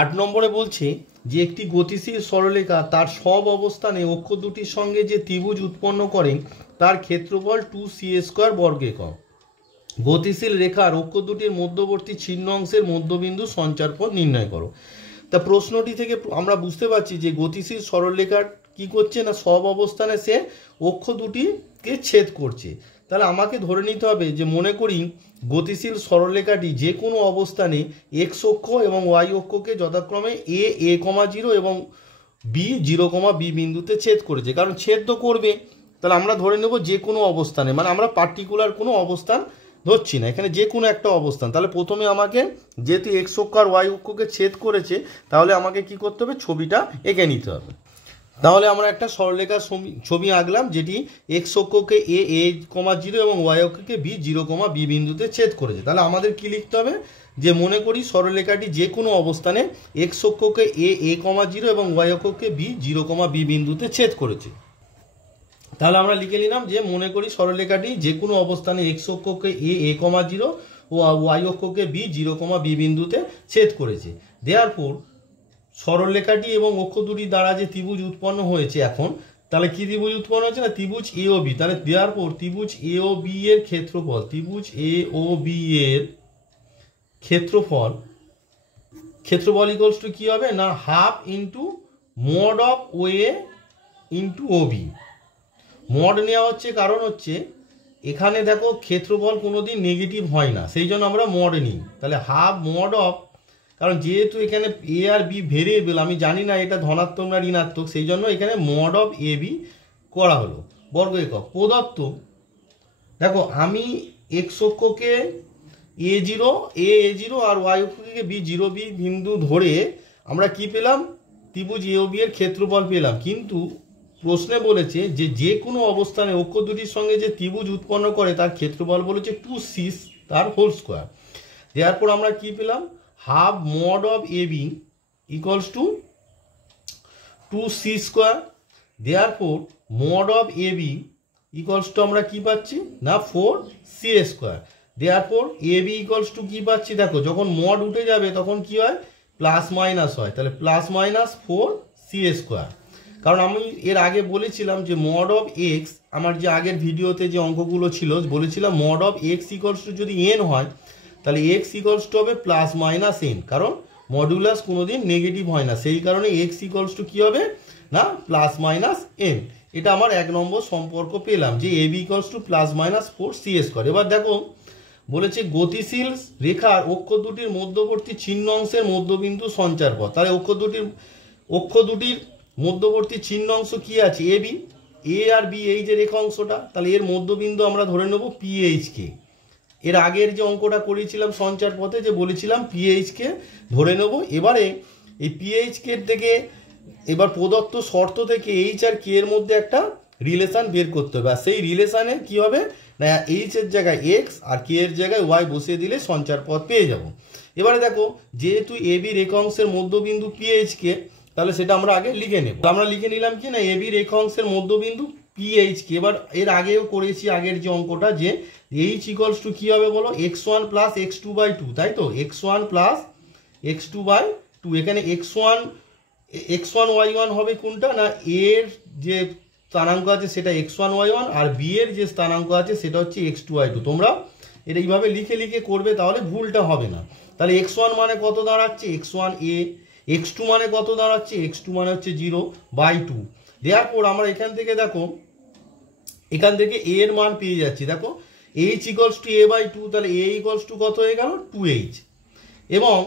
8 নম্বরে বলছে যে একটি গতিশীল সরলরেখা তার সব অবস্থানে অক্ষ দুটির সঙ্গে যে ত্রিভুজ উৎপন্ন করে তার ক্ষেত্রফল 2c² বর্গ একক। গতিশীল রেখার অক্ষ দুটির মধ্যবর্তী ছিন্ন অংশের মধ্যবিন্দু সঞ্চার পথ নির্ণয় করো। তা প্রশ্নটি থেকে আমরা বুঝতে পারছি যে গতিশীল সরলরেখার কি করছে না, সব অবস্থানে সে অক্ষ দুটিকে ছেদ করছে। তাহলে আমাকে ধরে নিতে হবে যে মনে করি গতিশীল সরলরেখাটি যে কোনো অবস্থানে এক্স অক্ষ এবং ওয়াই অক্ষকে যথাক্রমে a,0 এবং b,0, বিন্দুতে ছেদ করেছে। কারণ ছেদ তো করবে, তাহলে আমরা ধরে নেব যে কোনো অবস্থানে, মানে আমরা পার্টিকুলার কোনো অবস্থান ধরছি না, এখানে যে কোনো একটা অবস্থান। তাহলে প্রথমে আমাকে যেহেতু এক্স অক্ষ আর ওয়াই অক্ষকে ছেদ করেছে, তাহলে আমাকে কি করতে হবে, ছবিটা এঁকে নিতে হবে। তাহলে আমরা একটা সরলরেখার ছবি আঁকলাম যেটি এক্স অক্ষকে a,0 এবং ওয়াই অক্ষকে b,0, বিন্দুতে ছেদ করেছে। তাহলে আমাদের কি লিখতে হবে, যে মনে করি সরলরেখাটি যে কোনো অবস্থানে এক্স অক্ষকে a,0 এবং ওয়াই অক্ষকে b,0, বিন্দুতে ছেদ করেছে। তাহলে আমরা লিখে নিলাম যে মনে করি সরলরেখাটি যে কোনো অবস্থানে এক্স অক্ষকে a,0 ও ওয়াই অক্ষকে b,0, বিন্দুতে ছেদ করেছে। দেয়ারফর সরলরেখাটি এবং অক্ষ দুটি দ্বারা যে ত্রিভুজ উৎপন্ন হয়েছে, এখন তাহলে কি ত্রিভুজ উৎপন্ন হয়েছে না, ত্রিভুজ এ ও বি। তাহলে দেওয়ার পর ত্রিভুজ এ ও বি এর ক্ষেত্রফল, ত্রিভুজ এ ও বি এর ক্ষেত্রফল ইকুয়ালস টু কি হবে না, half into mod of O A into O B. Mod নেওয়া হচ্ছে কারণ হচ্ছে এখানে দেখো ক্ষেত্রফল কোনোদিন নেগেটিভ হয় না, সেই জন্য আমরা মড নিই। তাহলে হাফ মড অফ, কারণ যেহেতু এখানে এ আর বি ভেরিয়েবল, আমি জানি না এটা ধনাত্মক না ঋণাত্মক, সেই জন্য এখানে মড অফ এ বি করা হলো বর্গ একক। প্রদত্ত দেখো আমি এক্স অক্ষকে a0 আর ওয়াই অক্ষকে b0, বিন্দু ধরে আমরা কি পেলাম, ত্রিভুজ এ ও বি এর ক্ষেত্রফল পেলাম। কিন্তু প্রশ্নে বলেছে যে যে কোনো অবস্থানে অক্ষ দুটির সঙ্গে যে ত্রিভুজ উৎপন্ন করে তার ক্ষেত্রফল বলেছে 2c তার হোল স্কোয়ার। দেওয়ার পর আমরা কি পেলাম, half mod of A B equals to 2c²। Therefore mod of A B equals to আমরা কি পাচ্ছি না 4c²। Therefore A B equals to কি পাচ্ছি, দেখো যখন মড উঠে যাবে তখন কি হয়, প্লাস মাইনাস হয়, তাহলে প্লাস মাইনাস 4c²। কারণ আমি এর আগে বলেছিলাম যে মড অফ এক্স, আমার যে আগের ভিডিওতে যে অঙ্কগুলো ছিল বলেছিলাম mod of x equals two যদি এন হয় তাহলে এক্স ইকলস টু হবে প্লাস মাইনাস এন, কারণ মডুলাস কোনোদিন নেগেটিভ হয় না, সেই কারণে এক্স ইকলস টু কী হবে না প্লাস মাইনাস এন। এটা আমার 1 নম্বর সম্পর্ক পেলাম যে A B equals to plus minus 4 c²। এবার দেখো বলেছে গতিশীল রেখার অক্ষ দুটির মধ্যবর্তী ছিন্ন অংশের মধ্যবিন্দু সঞ্চার পথ। তাহলে অক্ষ দুটির মধ্যবর্তী ছিন্ন অংশ কি আছে A B, A R B এই যে রেখা অংশটা, তাহলে এর মধ্যবিন্দু আমরা ধরে নেব পিএইচকে। এর আগের যে অঙ্কটা করেছিলাম সঞ্চার পথে যে বলেছিলাম পিএইচকে ধরে নেব। এবারে এই পিএইচকে থেকে এবার প্রদত্ত শর্ত থেকে এইচ আর কে এর মধ্যে একটা রিলেশন বের করতে হবে, আর সেই রিলেশনে কি হবে না এইচ এর জায়গায় এক্স আর কে এর জায়গায় ওয়াই বসিয়ে দিলে সঞ্চার পথ পেয়ে যাব। এবারে দেখো যেহেতু এ বি রেখা অংশের মধ্যবিন্দু পিএইচকে, তাহলে সেটা আমরা আগে লিখে নেব। আমরা লিখে নিলাম কি না এ বি রেখা অংশের মধ্যবিন্দু পিএইচকে। এবার এর আগেও করেছি আগের যে অঙ্কটা যে এইচ ইকলস টু কী হবে বলো x1 প্লাস x2/2, তাই তো x1 প্লাস x2/2। এখানে x1 y1 হবে কোনটা না এর যে স্থানাঙ্ক আছে সেটা x1 y1 আর বি এর যে স্থানাঙ্ক আছে সেটা হচ্ছে x2y2। তোমরা এটা এইভাবে লিখে লিখে করবে তাহলে ভুলটা হবে না। তাহলে x1 মানে কত দাঁড়াচ্ছে x1a, x2 মানে কত দাঁড়াচ্ছে x2 মানে হচ্ছে 0/2। দেওয়ার আমরা এখান থেকে দেখো এখান থেকে a এর মান পেয়ে যাচ্ছি, দেখো h ইকলস টু a/2, তাহলে a ইকলস টু কত হয়ে গেল 2h, এবং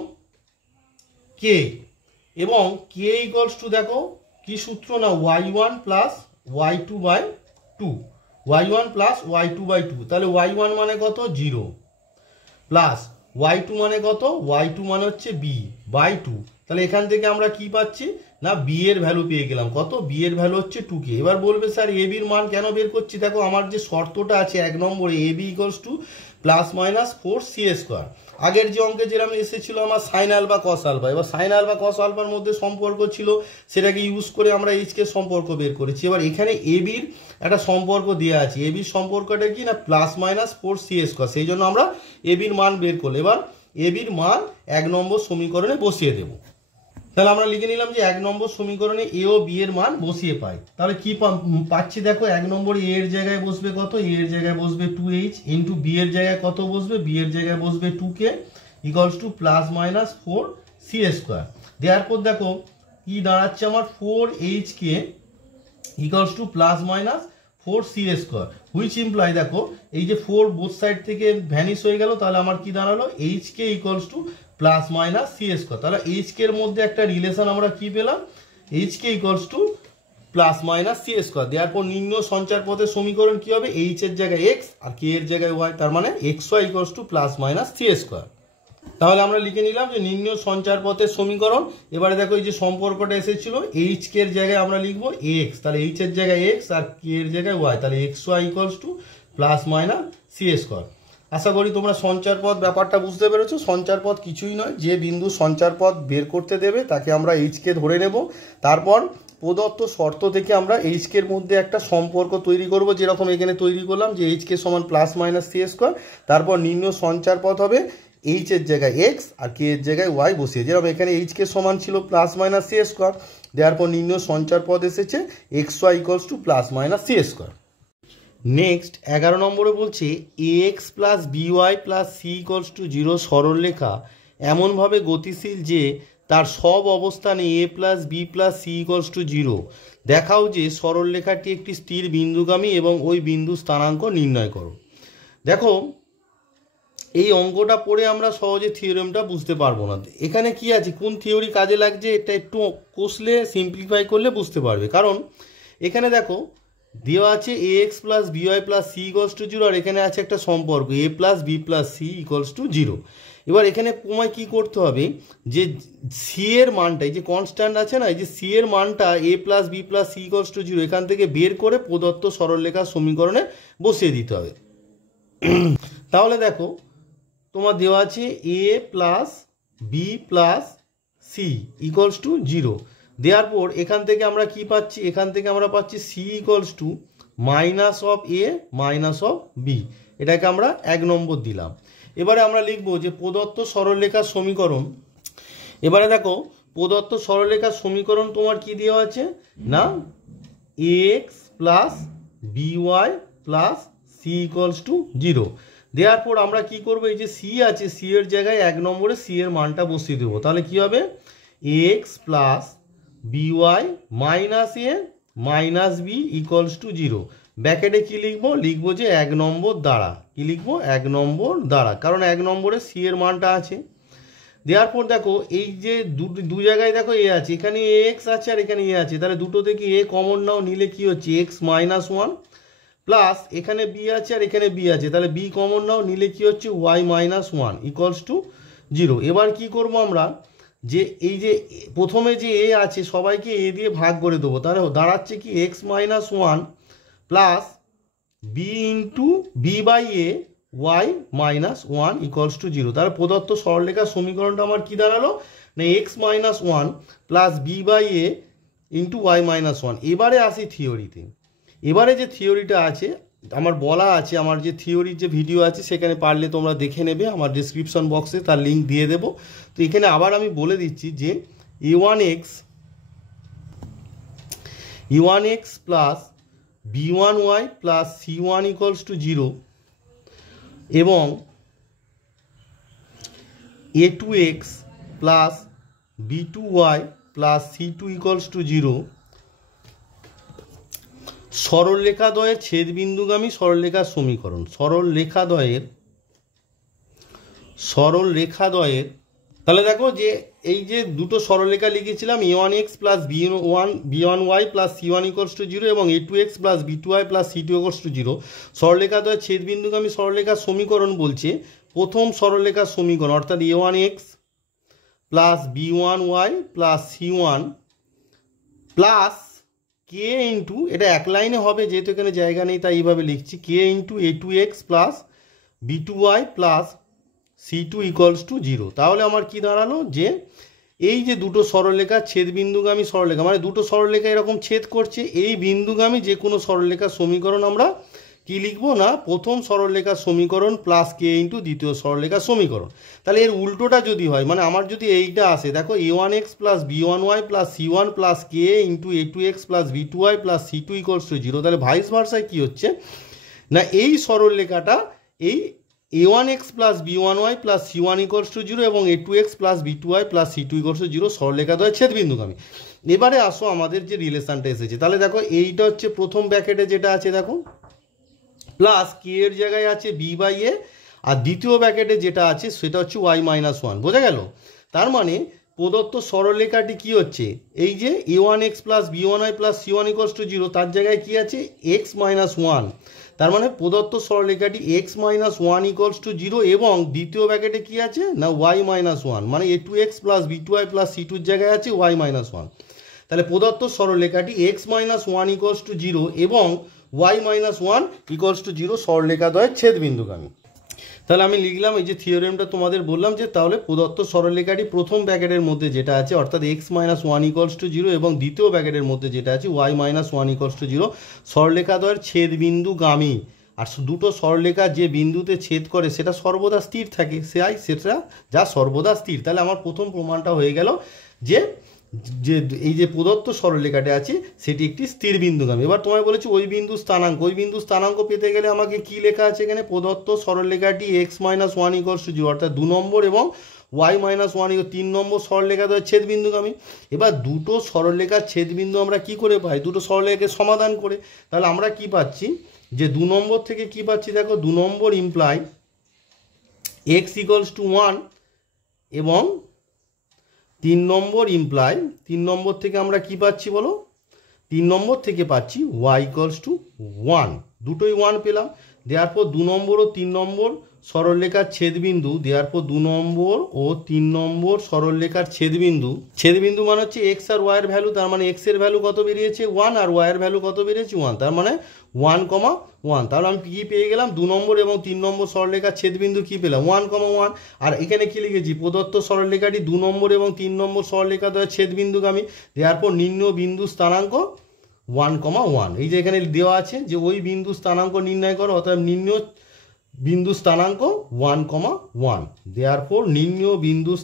k ইকলস টু দেখো কি সূত্র না y1 plus y2/2, y1 plus y2/2। তাহলে y1 মানে কত 0 প্লাস y2 মানে কত y2 মানে হচ্ছে b/2। তাহলে এখান থেকে আমরা কি পাচ্ছি না বি এর ভ্যালু পেয়ে গেলাম, কত বি এর ভ্যালু হচ্ছে 2k। এবার বলবে স্যার এ বির মান কেন বের করছি, দেখো আমার যে শর্তটা আছে 1 নম্বরে A B equals to plus minus 4c²। আগের যে অঙ্কে যেরকম এসেছিল আমার সাইন আলফা কস আলফা, এবার সাইন আলফা কস আলফার মধ্যে সম্পর্ক ছিল সেটাকে ইউজ করে আমরা এইচকে সম্পর্ক বের করেছি। এবার এখানে এ বির একটা সম্পর্ক দেওয়া আছে, এ বির সম্পর্কটা কি না প্লাস মাইনাস 4c², সেই জন্য আমরা এ বির মান বের করলে এবার এ বির মান 1 নম্বর সমীকরণে বসিয়ে দেব। তাহলে আমরা লিখে নিলাম যে 1 নম্বর সমীকরণে এ ও বি এর মান বসিয়ে পাই। তাহলে কি পাচ্ছি দেখো 1 নম্বর এ এর জায়গায় বসবে কত এ এর জায়গায় বসবে 2h ইন্টু বি এর জায়গায় কত বসবে বি এর জায়গায় বসবে 2k equals to plus minus 4c²। দেওয়ার পর দেখো কি দাঁড়াচ্ছে আমার 4hk equals to plus minus 4c², which imply দেখো এই যে 4 বোথ সাইড থেকে ভ্যানিশ হয়ে গেল, তাহলে আমার কি দাঁড়ালো hk equals to plus minus c²। তাহলে hk এর মধ্যে একটা রিলেশন আমরা কি পেলাম hk equals to plus minus c²। দেওয়ার পর নিম্ন সঞ্চার পথের সমীকরণ কি হবে h এর জায়গায় x আর k এর জায়গায় y, তার মানে xy equals to plus minus c²। তাহলে আমরা লিখে নিলাম যে নিম্ন সঞ্চার পথের সমীকরণ। এবারে দেখো এই যে সম্পর্কটা এসেছিল এইচ কে এর জায়গায় আমরা লিখবো এক্স, তাহলে এইচ এর জায়গায় এক্স আর কে এর জায়গায় ওয়াই, তাহলে x Y equals to plus minus c²। আশা করি তোমরা সঞ্চার পথ ব্যাপারটা বুঝতে পেরেছো। সঞ্চার পথ কিছুই নয়, যে বিন্দু সঞ্চার পথ বের করতে দেবে তাকে আমরা এইচকে ধরে নেব, তারপর প্রদত্ত শর্ত থেকে আমরা এইচকে এর মধ্যে একটা সম্পর্ক তৈরি করব, যেরকম এখানে তৈরি করলাম যে এইচকে সমান প্লাস মাইনাস c²। তারপর নিম্ন সঞ্চার পথ হবে এইচ এর জায়গায় এক্স আর কে এর জায়গায় ওয়াই বসিয়ে, যেরকম এখানে এইচকে সমান ছিল প্লাস মাইনাস c², দেওয়ার পর নিম্ন সঞ্চার পথ এসেছে X Y equals to plus minus c²। Next 11 নম্বরে বলছে X plus by plus C equals to 0 সরলরেখা এমনভাবে গতিশীল যে তার সব অবস্থানে A plus B plus C equals to 0। দেখাও যে সরলরেখাটি একটি স্থির বিন্দুগামী এবং ওই বিন্দু স্থানাঙ্ক নির্ণয় করো। দেখো এই অঙ্কটা পড়ে আমরা সহজে থিওরেমটা বুঝতে পারবো না, এখানে কি আছে কোন থিওরি কাজে লাগছে এটা একটু কষলে সিম্পলিফাই করলে বুঝতে পারবে। কারণ এখানে দেখো দেওয়া আছে A X plus by plus C equals to 0 আর এখানে আছে একটা সম্পর্ক A plus B plus C equals to 0। এবার এখানে তোমায় কী করতে হবে যে সি এর মানটা এই যে কনস্ট্যান্ট আছে না এই যে সি এর মানটা A plus B plus C equals to 0 এখান থেকে বের করে প্রদত্ত সরলরেখার সমীকরণে বসিয়ে দিতে হবে। তাহলে দেখো তোমার দেওয়া আছে A plus B plus C equals to 0, দেওয়ার পর এখান থেকে আমরা কি পাচ্ছি এখান থেকে আমরা পাচ্ছি c equals to minus of a minus of b, এটাকে আমরা 1 নম্বর দিলাম। এবারে আমরা লিখব যে প্রদত্ত সরলরেখার সমীকরণ। এবারে দেখো প্রদত্ত সরলরেখার সমীকরণ তোমার কি দেওয়া আছে না x plus by plus C equals to 0, দেওয়ার আমরা কি করব, এই যে সি আছে সি এর জায়গায় 1 নম্বরে সি এর মানটা বসিয়ে দেবো। তাহলে কি হবে, x plus b y minus a minus b equals to 0। ব্র্যাকেটে কি লিখবো, লিখবো যে 1 নম্বর দ্বারা, কি লিখবো 1 নম্বর দ্বারা, কারণ 1 নম্বরে সি এর মানটা আছে। দেওয়ার দেখো এই যে দু জায়গায় দেখো এ আছে, এখানে এক্স আছে আর এখানে এ আছে, তাহলে দুটো থেকে এ কমন নাও, নিলে কি হচ্ছে এক্স মাইনাস 1 প্লাস এখানে বি আছে আর এখানে বি আছে, তাহলে বি কমন নাও, নিলে কি হচ্ছে ওয়াই মাইনাস 1 ইকুয়ালস টু 0। এবার কি করব আমরা, যে এই যে প্রথমে যে এ আছে সবাইকে এ দিয়ে ভাগ করে দেবো, তাহলে দাঁড়াচ্ছে কি x minus 1 plus b into b by a y minus 1 equals to 0। তাহলে প্রদত্ত সরলরেখার সমীকরণটা আমার কি দাঁড়ালো না x minus 1 plus b by a into y minus 1। এবারে আসি থিওরিতে। এবারে যে থিওরিটা আছে আমার বলা আছে, আমার যে থিওরির যে ভিডিও আছে সেখানে পারলে তোমরা দেখে নেবে, আমার ডিসক্রিপশন বক্সে তার লিঙ্ক দিয়ে দেবো। তো এখানে আবার আমি বলে দিচ্ছি যে e1x plus b1y plus c1 equals to 0 এবং a2x plus b2y plus c2 equals to 0 সরলরেখাদ্বয়ের ছেদবিন্দুগামী সরলরেখার সমীকরণ। সরলরেখাদ্বয়ের তাহলে দেখো যে এই যে দুটো সরলরেখা লিখেছিলাম a1x plus b1y plus c1 equals to 0 এবং a2x plus b2y plus c2 equals to 0 সরলরেখাদ্বয়ের ছেদবিন্দুগামী সরলরেখার সমীকরণ বলছে প্রথম সরলরেখার সমীকরণ অর্থাৎ a1x plus b1y plus c1 plus K into, এটা এক লাইনে হবে যেহেতু এখানে জায়গা নেই তাই এইভাবে লিখছি, K into a2x plus b2y plus c2 equals to 0। তাহলে আমার কি দাঁড়ালো যে এই যে দুটো সরলরেখা ছেদবিন্দুগামী সরলরেখা, মানে দুটো সরলরেখা এরকম ছেদ করছে, এই বিন্দুগামী যে কোনো সরলরেখার সমীকরণ আমরা কি লিখবো না প্রথম সরলরেখার সমীকরণ প্লাস কে ইন্টু দ্বিতীয় সরলরেখার সমীকরণ। তাহলে এর উল্টোটা যদি হয়, মানে আমার যদি এইটা আসে দেখো a1x plus b1y plus c1 plus K into a2x plus b2y plus c2 equals to 0, তাহলে ভাইস ভার্সায় কী হচ্ছে না এই সরলরেখাটা এই a1x plus b1y plus c1 equals to 0 এবং a2x plus b2y plus c2 equals to 0 সরলরেখাদ্বয়ের ছেদবিন্দুগামী। এবারে আসো আমাদের যে রিলেশনটা এসেছে, তাহলে দেখো এইটা হচ্ছে প্রথম ব্র্যাকেটে যেটা আছে দেখো প্লাস কে এর জায়গায় আছে বি বাই এ, আর দ্বিতীয় ব্র্যাকেটে যেটা আছে সেটা হচ্ছে ওয়াই মাইনাস 1। বোঝা গেল? তার মানে প্রদত্ত সরলরেখাটি কি হচ্ছে এই যে a1x plus b1y plus c1 equals to 0 তার জায়গায় কি আছে x মাইনাস 1। তার মানে প্রদত্ত সরলরেখাটি x মাইনাস 1 ইকুয়ালস টু 0 এবং দ্বিতীয় ব্র্যাকেটে কি আছে না y মাইনাস 1, মানে a2x plus b2y plus c2 এর জায়গায় আছে y মাইনাস 1। তাহলে প্রদত্ত সরলরেখাটি x মাইনাস 1 ইকুয়ালস টু 0 এবং y মাইনাস 1 ইকুয়ালস টু 0 সরলরেখাদ্বয়ের ছেদবিন্দুগামী। তাহলে আমি লিখলাম এই যে থিওরেমটা তোমাদের বললাম যে তাহলে প্রদত্ত সরলরেখাটি প্রথম ব্র্যাকেটের মধ্যে যেটা আছে অর্থাৎ x মাইনাস 1 ইকুয়ালস টু 0 এবং দ্বিতীয় ব্র্যাকেটের মধ্যে যেটা আছে y মাইনাস 1 ইকুয়ালস টু 0 সরলরেখাদ্বয়ের ছেদবিন্দুগামী। আর দুটো সরলরেখা যে বিন্দুতে ছেদ করে সেটা সর্বদা স্থির থাকে, সেটা যা সর্বদা স্থির। তাহলে আমার প্রথম প্রমাণটা হয়ে গেল যে যে এই যে প্রদত্ত সরলরেখাটা আছে সেটি একটি স্থির বিন্দুগামী। এবার তোমায় বলেছি ওই বিন্দু স্থানাঙ্ক পেতে গেলে আমাকে কি লেখা আছে এখানে প্রদত্ত সরলরেখাটি x মাইনাস 1 ইকুয়ালস টু 0 অর্থাৎ 2 নম্বর এবং y মাইনাস 1 3 নম্বর সরলরেখাদ্বয়ের ছেদবিন্দুগামী। এবার দুটো সরলরেখার ছেদবিন্দু আমরা কি করে পাই দুটো সরলরেখাকে সমাধান করে। তাহলে আমরা কি পাচ্ছি যে 2 নম্বর থেকে কি পাচ্ছি দেখো 2 নম্বর ইমপ্লাই x ইকুয়ালস টু 1 এবং 3 নম্বর ইমপ্লাই 3 নম্বর থেকে আমরা কি পাচ্ছি বলো 3 নম্বর থেকে পাচ্ছি y ইকুয়ালস টু 1, দুটোই 1 পেলাম। দেয়ারপর 2 নম্বর ও 3 নম্বর সরলরেখার ছেদবিন্দু, দেয়ারপর 2 নম্বর ও 3 নম্বর সরলরেখার ছেদবিন্দু মানে হচ্ছে x আর y এর ভ্যালু, তার মানে x এর ভ্যালু কত বেরিয়েছে 1 আর y এর ভ্যালু কত বেরিয়েছে 1, তার মানে 1,1। তাহলে আমি কি পেয়ে গেলাম 2 নম্বর এবং 3 নম্বর সরলরেখার ছেদবিন্দু কি পেলাম 1,1। আর এখানে কি লিখেছি প্রদত্ত সরলরেখাটি 2 নম্বর এবং 3 নম্বর সরলরেখাদ্বয়ের ছেদবিন্দুগামী। দেয়ারপর নির্ণয় বিন্দু স্থানাঙ্ক 1,1। এই যে এখানে দেওয়া আছে যে ওই বিন্দু স্থানাঙ্ক নির্ণয় করো, অর্থাৎ নির্ণয় বিন্দু স্থানাঙ্ক 1,1। দেয়ারপর নির্ণয় বিন্দুর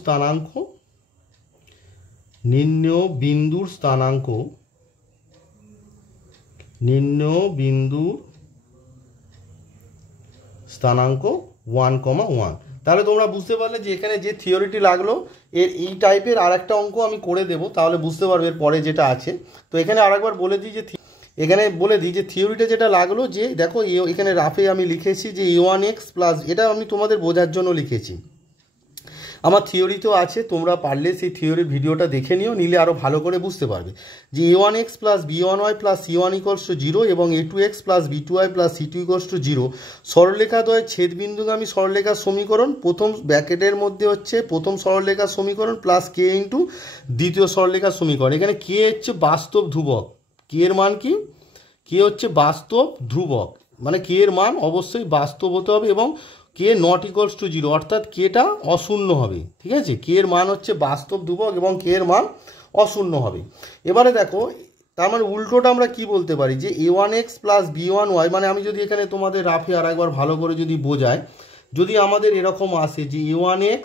স্থানাঙ্ক 1,1। তাহলে তোমরা বুঝতে পারলে যে এখানে যে থিওরিটি লাগলো এর এই টাইপের আর একটা অঙ্ক আমি করে দেবো, তাহলে বুঝতে পারবে এর পরে যেটা আছে। তো এখানে আরেকবার বলে দিই যে এখানে বলে দিই যে থিওরিটা যেটা লাগলো, যে দেখো এখানে রাফে আমি লিখেছি যে a1x প্লাস, এটা আমি তোমাদের বোঝার জন্য লিখেছি, আমার থিওরিতেও আছে, তোমরা পারলে সেই থিওরির ভিডিওটা দেখে নিও, নিলে আরও ভালো করে বুঝতে পারবে যে a1x plus b1y plus c1 equals to 0 এবং a2x plus b2y plus c2 equals to 0 সরলরেখাদ্বয়ের ছেদবিন্দুগামী সরলরেখার সমীকরণ। প্রথম ব্র্যাকেটের মধ্যে হচ্ছে প্রথম সরলরেখার সমীকরণ প্লাস কে ইন্টু দ্বিতীয় সরলরেখার সমীকরণ। এখানে কে হচ্ছে বাস্তব ধ্রুবক, কে এর মান কি, কে হচ্ছে বাস্তব ধ্রুবক, মানে কে এর মান অবশ্যই বাস্তব হতে হবে এবং কে নট ইকুয়ালস টু 0, অর্থাৎ কেটা অশূন্য হবে। ঠিক আছে, কে এর মান হচ্ছে বাস্তব ধ্রুবক এবং কে এর মান অশূন্য হবে। এবারে দেখো, তার মানে উল্টোটা আমরা কি বলতে পারি যে a1x প্লাস b1y, মানে আমি যদি এখানে তোমাদের রাফে আর একবার ভালো করে যদি বোঝাই, যদি আমাদের এরকম আসে যে a1x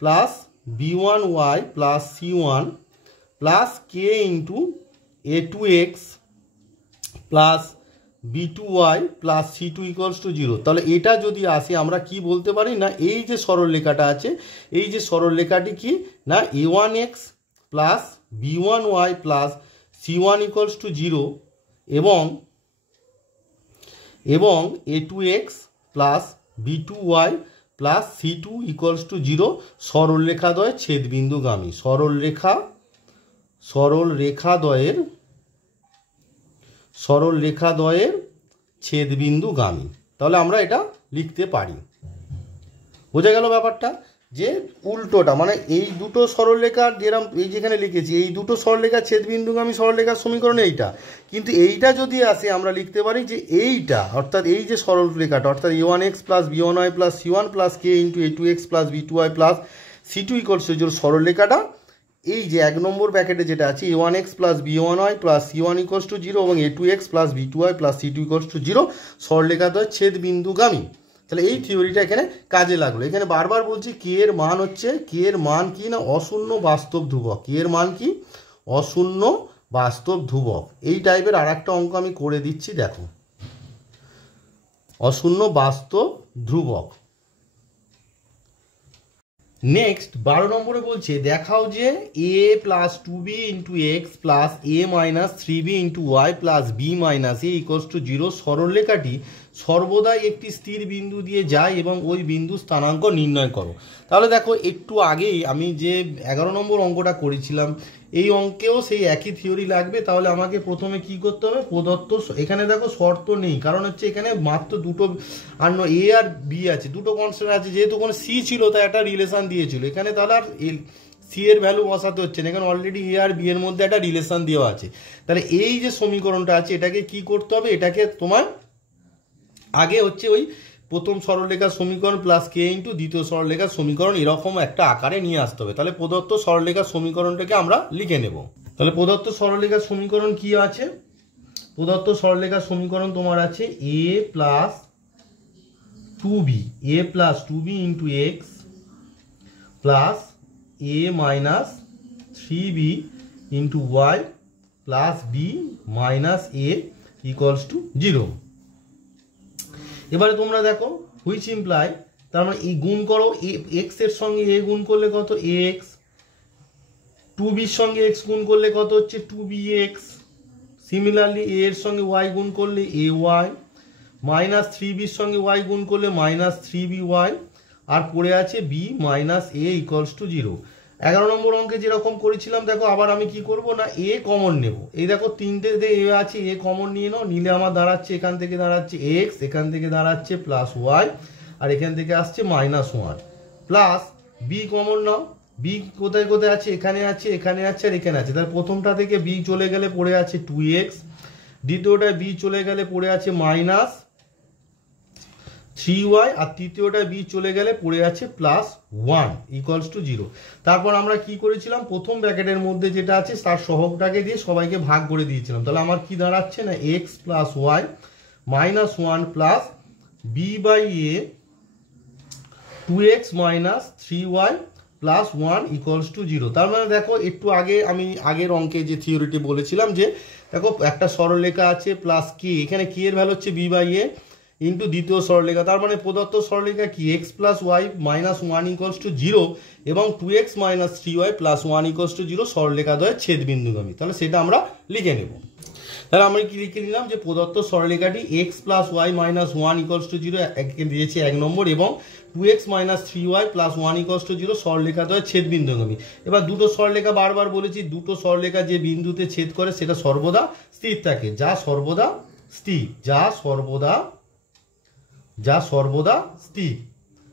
plus b1y plus c1 plus K into a2x plus b2y plus c2 equals to 0, তাহলে এটা যদি আসে আমরা কি বলতে পারি না, এই যে সরলরেখাটা আছে, এই যে সরলরেখাটি কি না a1x plus b1y plus c1 equals to 0 এবং a2x plus b2y plus c2 equals to 0 সরলরেখাদ্বয় ছেদবিন্দুগামী, সরলরেখাদ্বয়ের ছেদবিন্দুগামী। তাহলে আমরা এটা লিখতে পারি। বোঝা গেল ব্যাপারটা, যে উল্টোটা মানে এই দুটো সরলরেখার যেরকম এই যেখানে লিখেছি, এই দুটো সরলরেখার ছেদবিন্দুগামী সরলরেখার সমীকরণ এইটা, কিন্তু এইটা যদি আসে আমরা লিখতে পারি যে এইটা, অর্থাৎ এই যে সরলরেখাটা, অর্থাৎ a1x plus b1y plus c1 plus K into a2x plus b2y plus c2 equals to 0 সরলরেখাটা, এই যে 1 নম্বর ব্র্যাকেটে যেটা আছে a1x plus b1y plus c1 equals to 0 এবং a2x plus b2y plus c2 equals to 0 সরলরেখাদ্বয় ছেদবিন্দুগামী। তাহলে এই থিওরিটা এখানে কাজে লাগলো। এখানে বারবার বলছি কে এর মান হচ্ছে, কে এর মান কি না অশূন্য বাস্তব ধ্রুবক, কে এর মান কি অশূন্য বাস্তব ধ্রুবক। এই টাইপের আর একটা অঙ্ক আমি করে দিচ্ছি, দেখো অশূন্য বাস্তব ধ্রুবক। নেক্সট 12 নম্বরে বলছে দেখাও যে a plus 2b into x plus a minus 3b into y plus b minus a equals to 0 সরলরেখাটি সর্বদাই একটি স্থির বিন্দু দিয়ে যায় এবং ওই বিন্দু স্থানাঙ্ক নির্ণয় করো। তাহলে দেখো একটু আগেই আমি যে 11 নম্বর অঙ্কটা করেছিলাম, এই অঙ্কেও সেই একই থিওরি লাগবে। তাহলে আমাকে প্রথমে কি করতে হবে, প্রদত্ত, এখানে দেখো শর্ত নেই, কারণ হচ্ছে এখানে মাত্র দুটো আর এ আর বি আছে, দুটো কনস্ট্যান্ট আছে, যেহেতু কোনো সি ছিল তাই একটা রিলেশন দিয়েছিল এখানে, তাহলে আর সি এর ভ্যালু বসাতে হচ্ছে না, এখানে অলরেডি এ আর বি এর মধ্যে একটা রিলেশন দেওয়া আছে। তাহলে এই যে সমীকরণটা আছে এটাকে কি করতে হবে, এটাকে তোমার আগে হচ্ছে ওই প্রথম সরলরেখার সমীকরণ প্লাস কে ইন্টু দ্বিতীয় সরলরেখার সমীকরণ এরকম একটা আকারে নিয়ে আসতে হবে। তাহলে প্রদত্ত সরলরেখার সমীকরণটাকে আমরা লিখে নেব। তাহলে প্রদত্ত সরলরেখার সমীকরণ কি আছে, প্রদত্ত সরলরেখার সমীকরণ তোমার আছে a plus 2b into x plus a minus 3b into y plus b minus a equals to 0। এবারে তোমরা দেখো হুইচ ইমপ্লাই, তার মানে এই গুণ করো, এক্স এর সঙ্গে এ গুণ করলে কত এক্স, 2bর সঙ্গে এক্স গুণ করলে কত হচ্ছে 2bx, সিমিলারলি এ এর সঙ্গে ওয়াই গুণ করলে এ ওয়াই, মাইনাস 3bর সঙ্গে ওয়াই গুণ করলে মাইনাস 3by, আর পড়ে আছে b minus a equals to 0। 11 নম্বর অঙ্কে যেরকম করেছিলাম, দেখো আবার আমি কি করব না এ কমন নেব, এই দেখো তিনটে এ আছে, এ কমন নিয়ে নাও, নিলে আমার দাঁড়াচ্ছে এখান থেকে দাঁড়াচ্ছে এক্স, এখান থেকে দাঁড়াচ্ছে প্লাস ওয়াই, আর এখান থেকে আসছে মাইনাস 1 প্লাস বি কমন নাও, বি কোথায় কোথায় আছে, এখানে আছে, এখানে আছে, আর এখানে আছে। তাহলে প্রথমটা থেকে বি চলে গেলে পড়ে আছে 2x, দ্বিতীয়টায় বি চলে গেলে পড়ে আছে মাইনাস 3y, আর তৃতীয়টায় বি চলে গেলে পড়ে আছে প্লাস 1 ইকুয়ালস টু 0। তারপর আমরা কি করেছিলাম, প্রথম ব্র্যাকেটের মধ্যে যেটা আছে তার সহগটাকে দিয়ে সবাইকে ভাগ করে দিয়েছিলাম। তাহলে আমার কি দাঁড়াচ্ছে না x plus Y minus 1 plus b by a 2x minus 3y plus 1 equals to 0। তার মানে দেখো একটু আগে আমি আগের অঙ্কে যে থিওরিটি বলেছিলাম যে দেখো একটা সরলরেখা আছে প্লাস কে, এখানে কে এর ভ্যালু হচ্ছে বি বাই এ, ইন্টু দ্বিতীয় সরলরেখা, তার মানে প্রদত্ত সরলরেখা কি x plus Y minus one equals to zero এবং 2x minus 3y plus 1 equals to zero সরলরেখা দ্বয়ের ছেদবিন্দুগামী। তাহলে সেটা আমরা লিখে নেব। তাহলে আমরা কি লিখে নিলাম যে প্রদত্ত সরলরেখাটি X plus Y minus 1 equals to zero দিয়েছে 1 নম্বর এবং 2x minus 3y plus 1 equals to zero সরলরেখা দ্বয়ের ছেদবিন্দুগামী। এবার দুটো সরলরেখা বারবার বলেছি, দুটো সরলরেখা যে বিন্দুতে ছেদ করে সেটা সর্বদা স্থির থাকে, যা সর্বদা স্থির, যা সর্বদা স্থির।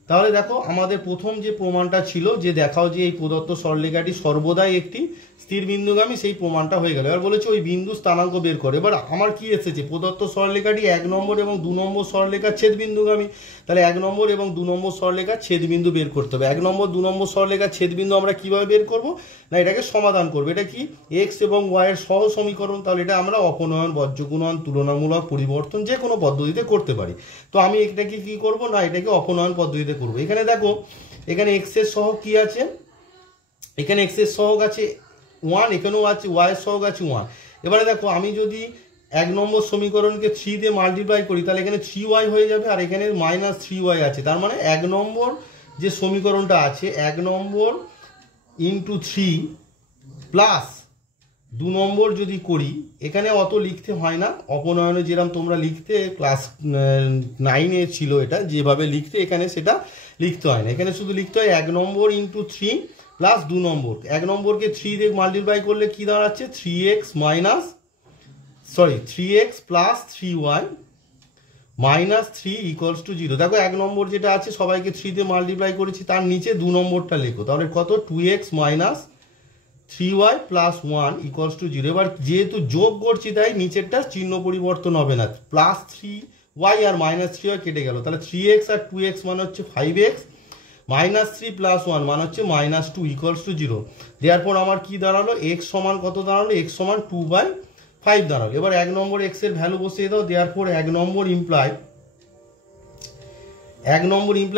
তাহলে দেখো আমাদের প্রথম যে প্রমাণটা ছিল যে দেখাও যে এই প্রদত্ত সরলরেখাটি সর্বদাই একটি স্থির বিন্দুগামী, সেই প্রমাণটা হয়ে গেল। এবার বলেছে ওই বিন্দু স্থানাঙ্ক বের করে। এবার আমার কি এসেছে, প্রদত্ত সরলরেখাটি 1 নম্বর এবং 2 নম্বর সরলরেখার ছেদবিন্দুগামী। তাহলে 1 নম্বর এবং 2 নম্বর সরলরেখার ছেদবিন্দু বের করতে হবে। 1 নম্বর 2 নম্বর সরলরেখার ছেদবিন্দু আমরা কিভাবে বের করব না, এটাকে সমাধান করব। এটা কি এক্স এবং ওয়াই এর সহ সমীকরণ, তাহলে এটা আমরা অপনয়ন, বজ্রগুণন, তুলনামূলক পরিবর্তন যে কোনো পদ্ধতিতে করতে পারি। তো আমি এটাকে কি করব না, এটাকে অপনয়ন পদ্ধতিতে করব। এখানে দেখো এখানে এক্স এর সহগ কি আছে, এখানে এক্স এর সহগ আছে 1, এখানেও আছে ওয়াই এর সহগ আছে 1। এবারে দেখো আমি যদি 1 নম্বর সমীকরণকে 3 দিয়ে মাল্টিপ্লাই করি তাহলে এখানে 3y হয়ে যাবে আর এখানে মাইনাস 3y আছে। তার মানে 1 নম্বর যে সমীকরণটা আছে 1 নম্বর ইন্টু 3 প্লাস 2 নম্বর যদি করি, এখানে অত লিখতে হয় না, অপনয়নে যেরকম তোমরা লিখতে ক্লাস 9-এ ছিল এটা যেভাবে লিখতে, এখানে সেটা লিখতে হয় না। এখানে শুধু লিখতে হয় 1 নম্বর ইন্টু 3 প্লাস 2 নম্বর। 1 নম্বরকে 3 দিয়ে মাল্টিপ্লাই করলে কি দাঁড়াচ্ছে 3x plus 3y minus 3 equals to 0। দেখো 1 নম্বর যেটা আছে সবাইকে 3 দিয়ে মাল্টিপ্লাই করেছি, তার নিচে 2 নম্বরটা লেখো, তাহলে কত 2x minus 3y plus 1 equals to 0। এবার যেহেতু যোগ করছি তাই নিচেরটা চিহ্ন পরিবর্তন হবে না, প্লাস 3y আর মাইনাস 3y কেটে গেল, তাহলে 3x আর 2x মানে হচ্ছে 5x মাইনাস 3 প্লাস 1 মানে হচ্ছে মাইনাস 2 ইকুয়ালস টু 0। দেওয়ার পর আমার কি দাঁড়ালো, x সমান কত দাঁড়ালো, x সমান 2/5 দাঁড়ালো। এবার 1 নম্বর x এর ভ্যালু বসিয়ে দাও, দেওয়ার পর 1 নম্বর ইমপ্লাই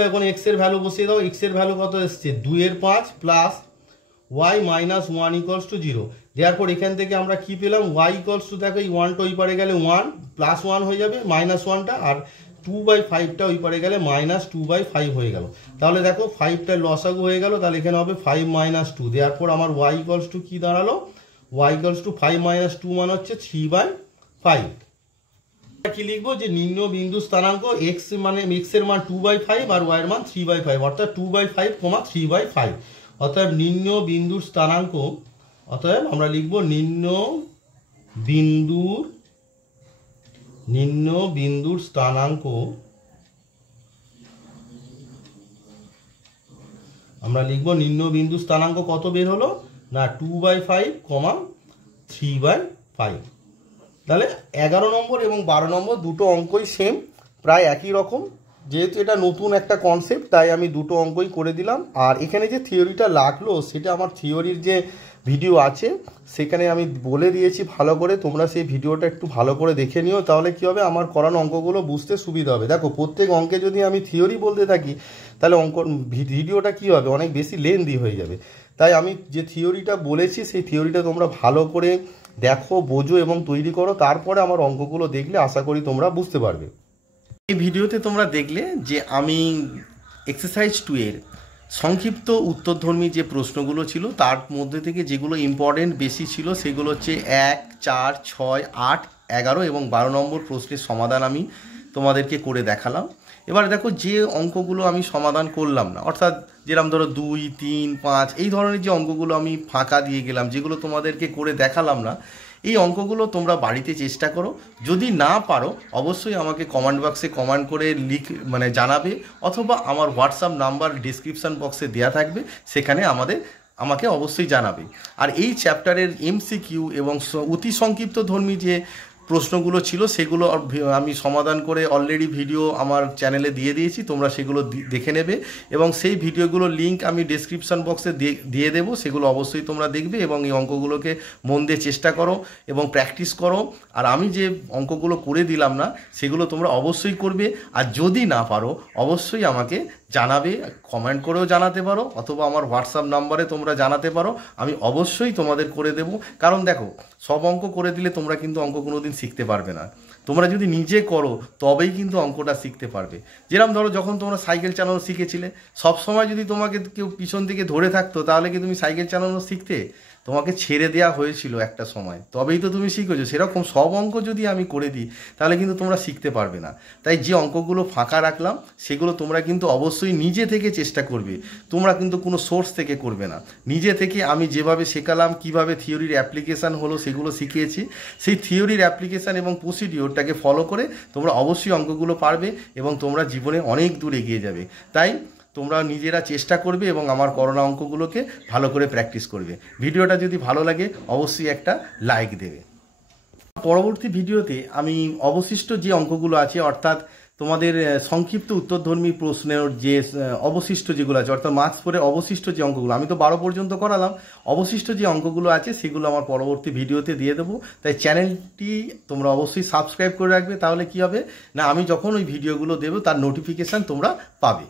এখন x এর ভ্যালু বসিয়ে দাও। x এর ভ্যালু কত এসছে 2/5 plus y minus 1 equals to 0। দেওয়ার পর এখান থেকে আমরা কি পেলাম, y ইকুয়ালস টু দেখো এই 1টা ওই পারে গেলে 1 প্লাস 1 হয়ে যাবে মাইনাস 1টা, আর 2/5টা ওই পারে গেলে মাইনাস 2/5 হয়ে গেল। তাহলে দেখো 5টা লসাগু হয়ে গেল, তাহলে এখানে হবে 5 মাইনাস 2। দেওয়ার পর আমার y ইকুয়ালস টু কি দাঁড়ালো, y ইকুয়ালস টু 5 মাইনাস 2 মানে হচ্ছে 3/5। কি লিখবো যে নির্ণয় বিন্দু স্থানাঙ্ক x মানে x এর মান 2/5 আর y এর মান 3/5, অর্থাৎ 2/5, 3/5। অতএব নির্ণয় বিন্দুর স্থানাঙ্ক, অতএব আমরা লিখবো নির্ণয় বিন্দুর স্থানাঙ্ক, আমরা লিখবো নির্ণয় বিন্দুর স্থানাঙ্ক কত বের হলো না 2/5, 3/5। তাহলে 11 নম্বর এবং 12 নম্বর দুটো অঙ্কই সেম, প্রায় একই রকম। যেহেতু এটা নতুন একটা কনসেপ্ট তাই আমি দুটো অঙ্কই করে দিলাম। আর এখানে যে থিওরিটা লাগলো সেটা আমার থিওরির যে ভিডিও আছে সেখানে আমি বলে দিয়েছি ভালো করে, তোমরা সেই ভিডিওটা একটু ভালো করে দেখে নিও, তাহলে কি হবে আমার করানো অঙ্কগুলো বুঝতে সুবিধা হবে। দেখো প্রত্যেক অঙ্কে যদি আমি থিওরি বলতে থাকি তাহলে ভিডিওটা কি হবে অনেক বেশি লেন্দি হয়ে যাবে। তাই আমি যে থিওরিটা বলেছি সেই থিওরিটা তোমরা ভালো করে দেখো, বোঝো এবং তৈরি করো, তারপরে আমার অঙ্কগুলো দেখলে আশা করি তোমরা বুঝতে পারবে। এই ভিডিওতে তোমরা দেখলে যে আমি এক্সারসাইজ 2 এর সংক্ষিপ্ত উত্তরধর্মী যে প্রশ্নগুলো ছিল তার মধ্যে থেকে যেগুলো ইম্পর্টেন্ট বেশি ছিল সেগুলো হচ্ছে 1, 4, 6, 8, 11 এবং 12 নম্বর প্রশ্নের সমাধান আমি তোমাদেরকে করে দেখালাম। এবার দেখো যে অঙ্কগুলো আমি সমাধান করলাম না, অর্থাৎ যেরকম ধরো 2, 3, 5 এই ধরনের যে অঙ্কগুলো আমি ফাঁকা দিয়ে গেলাম, যেগুলো তোমাদেরকে করে দেখালাম না, এই অঙ্কগুলো তোমরা বাড়িতে চেষ্টা করো। যদি না পারো অবশ্যই আমাকে কমেন্ট বক্সে কমেন্ট করে জানাবে, অথবা আমার হোয়াটসঅ্যাপ নাম্বার ডিসক্রিপশান বক্সে দেওয়া থাকবে, সেখানে আমাকে অবশ্যই জানাবে। আর এই চ্যাপ্টারের MCQ এবং অতি সংক্ষিপ্ত ধর্মী যে প্রশ্নগুলো ছিল সেগুলো আমি সমাধান করে অলরেডি ভিডিও আমার চ্যানেলে দিয়ে দিয়েছি, তোমরা সেগুলো দেখে নেবে এবং সেই ভিডিওগুলোর লিঙ্ক আমি ডেসক্রিপশন বক্সে দিয়ে দেবো, সেগুলো অবশ্যই তোমরা দেখবে এবং এই অঙ্কগুলোকে মন দিয়ে চেষ্টা করো এবং প্র্যাকটিস করো। আর আমি যে অঙ্কগুলো করে দিলাম না সেগুলো তোমরা অবশ্যই করবে, আর যদি না পারো অবশ্যই আমাকে জানাবে, কমেন্ট করেও জানাতে পারো, অথবা আমার হোয়াটসঅ্যাপ নাম্বারে তোমরা জানাতে পারো, আমি অবশ্যই তোমাদের করে দেব। কারণ দেখো সব অঙ্ক করে দিলে তোমরা কিন্তু অঙ্ক কোনোদিন শিখতে পারবে না। তোমরা যদি নিজে করো তবেই কিন্তু অঙ্কটা শিখতে পারবে। যেরকম ধরো যখন তোমরা সাইকেল চালানো শিখেছিলে, সবসময় যদি তোমাকে কেউ পিছন থেকে ধরে থাকতো তাহলে কি তুমি সাইকেল চালানো শিখতে? তোমাকে ছেড়ে দেওয়া হয়েছিল একটা সময়, তবেই তো তুমি শিখেছো। সেরকম সব অঙ্ক যদি আমি করে দিই তাহলে কিন্তু তোমরা শিখতে পারবে না। তাই যে অঙ্কগুলো ফাঁকা রাখলাম সেগুলো তোমরা কিন্তু অবশ্যই নিজে থেকে চেষ্টা করবে। তোমরা কিন্তু কোনো সোর্স থেকে করবে না, নিজে থেকে আমি যেভাবে শেখালাম, কিভাবে থিওরির অ্যাপ্লিকেশান হলো সেগুলো শিখিয়েছি, সেই থিওরির অ্যাপ্লিকেশান এবং প্রসিডিওরটাকে ফলো করে তোমরা অবশ্যই অঙ্কগুলো পারবে এবং তোমরা জীবনে অনেক দূর এগিয়ে যাবে। তাই তোমরা নিজেরা চেষ্টা করবে এবং আমার করোনা অঙ্কগুলোকে ভালো করে প্র্যাকটিস করবে। ভিডিওটা যদি ভালো লাগে অবশ্যই একটা লাইক দেবে। পরবর্তী ভিডিওতে আমি অবশিষ্ট যে অঙ্কগুলো আছে, অর্থাৎ তোমাদের সংক্ষিপ্ত উত্তরধর্মী প্রশ্নের যে অবশিষ্ট যেগুলো আছে, অর্থাৎ মার্কস পরে অবশিষ্ট যে অঙ্কগুলো, আমি তো 12 পর্যন্ত করালাম, অবশিষ্ট যে অঙ্কগুলো আছে সেগুলো আমার পরবর্তী ভিডিওতে দিয়ে দেবো। তাই চ্যানেলটি তোমরা অবশ্যই সাবস্ক্রাইব করে রাখবে, তাহলে কি হবে না, আমি যখন ওই ভিডিওগুলো দেবো তার নোটিফিকেশান তোমরা পাবে।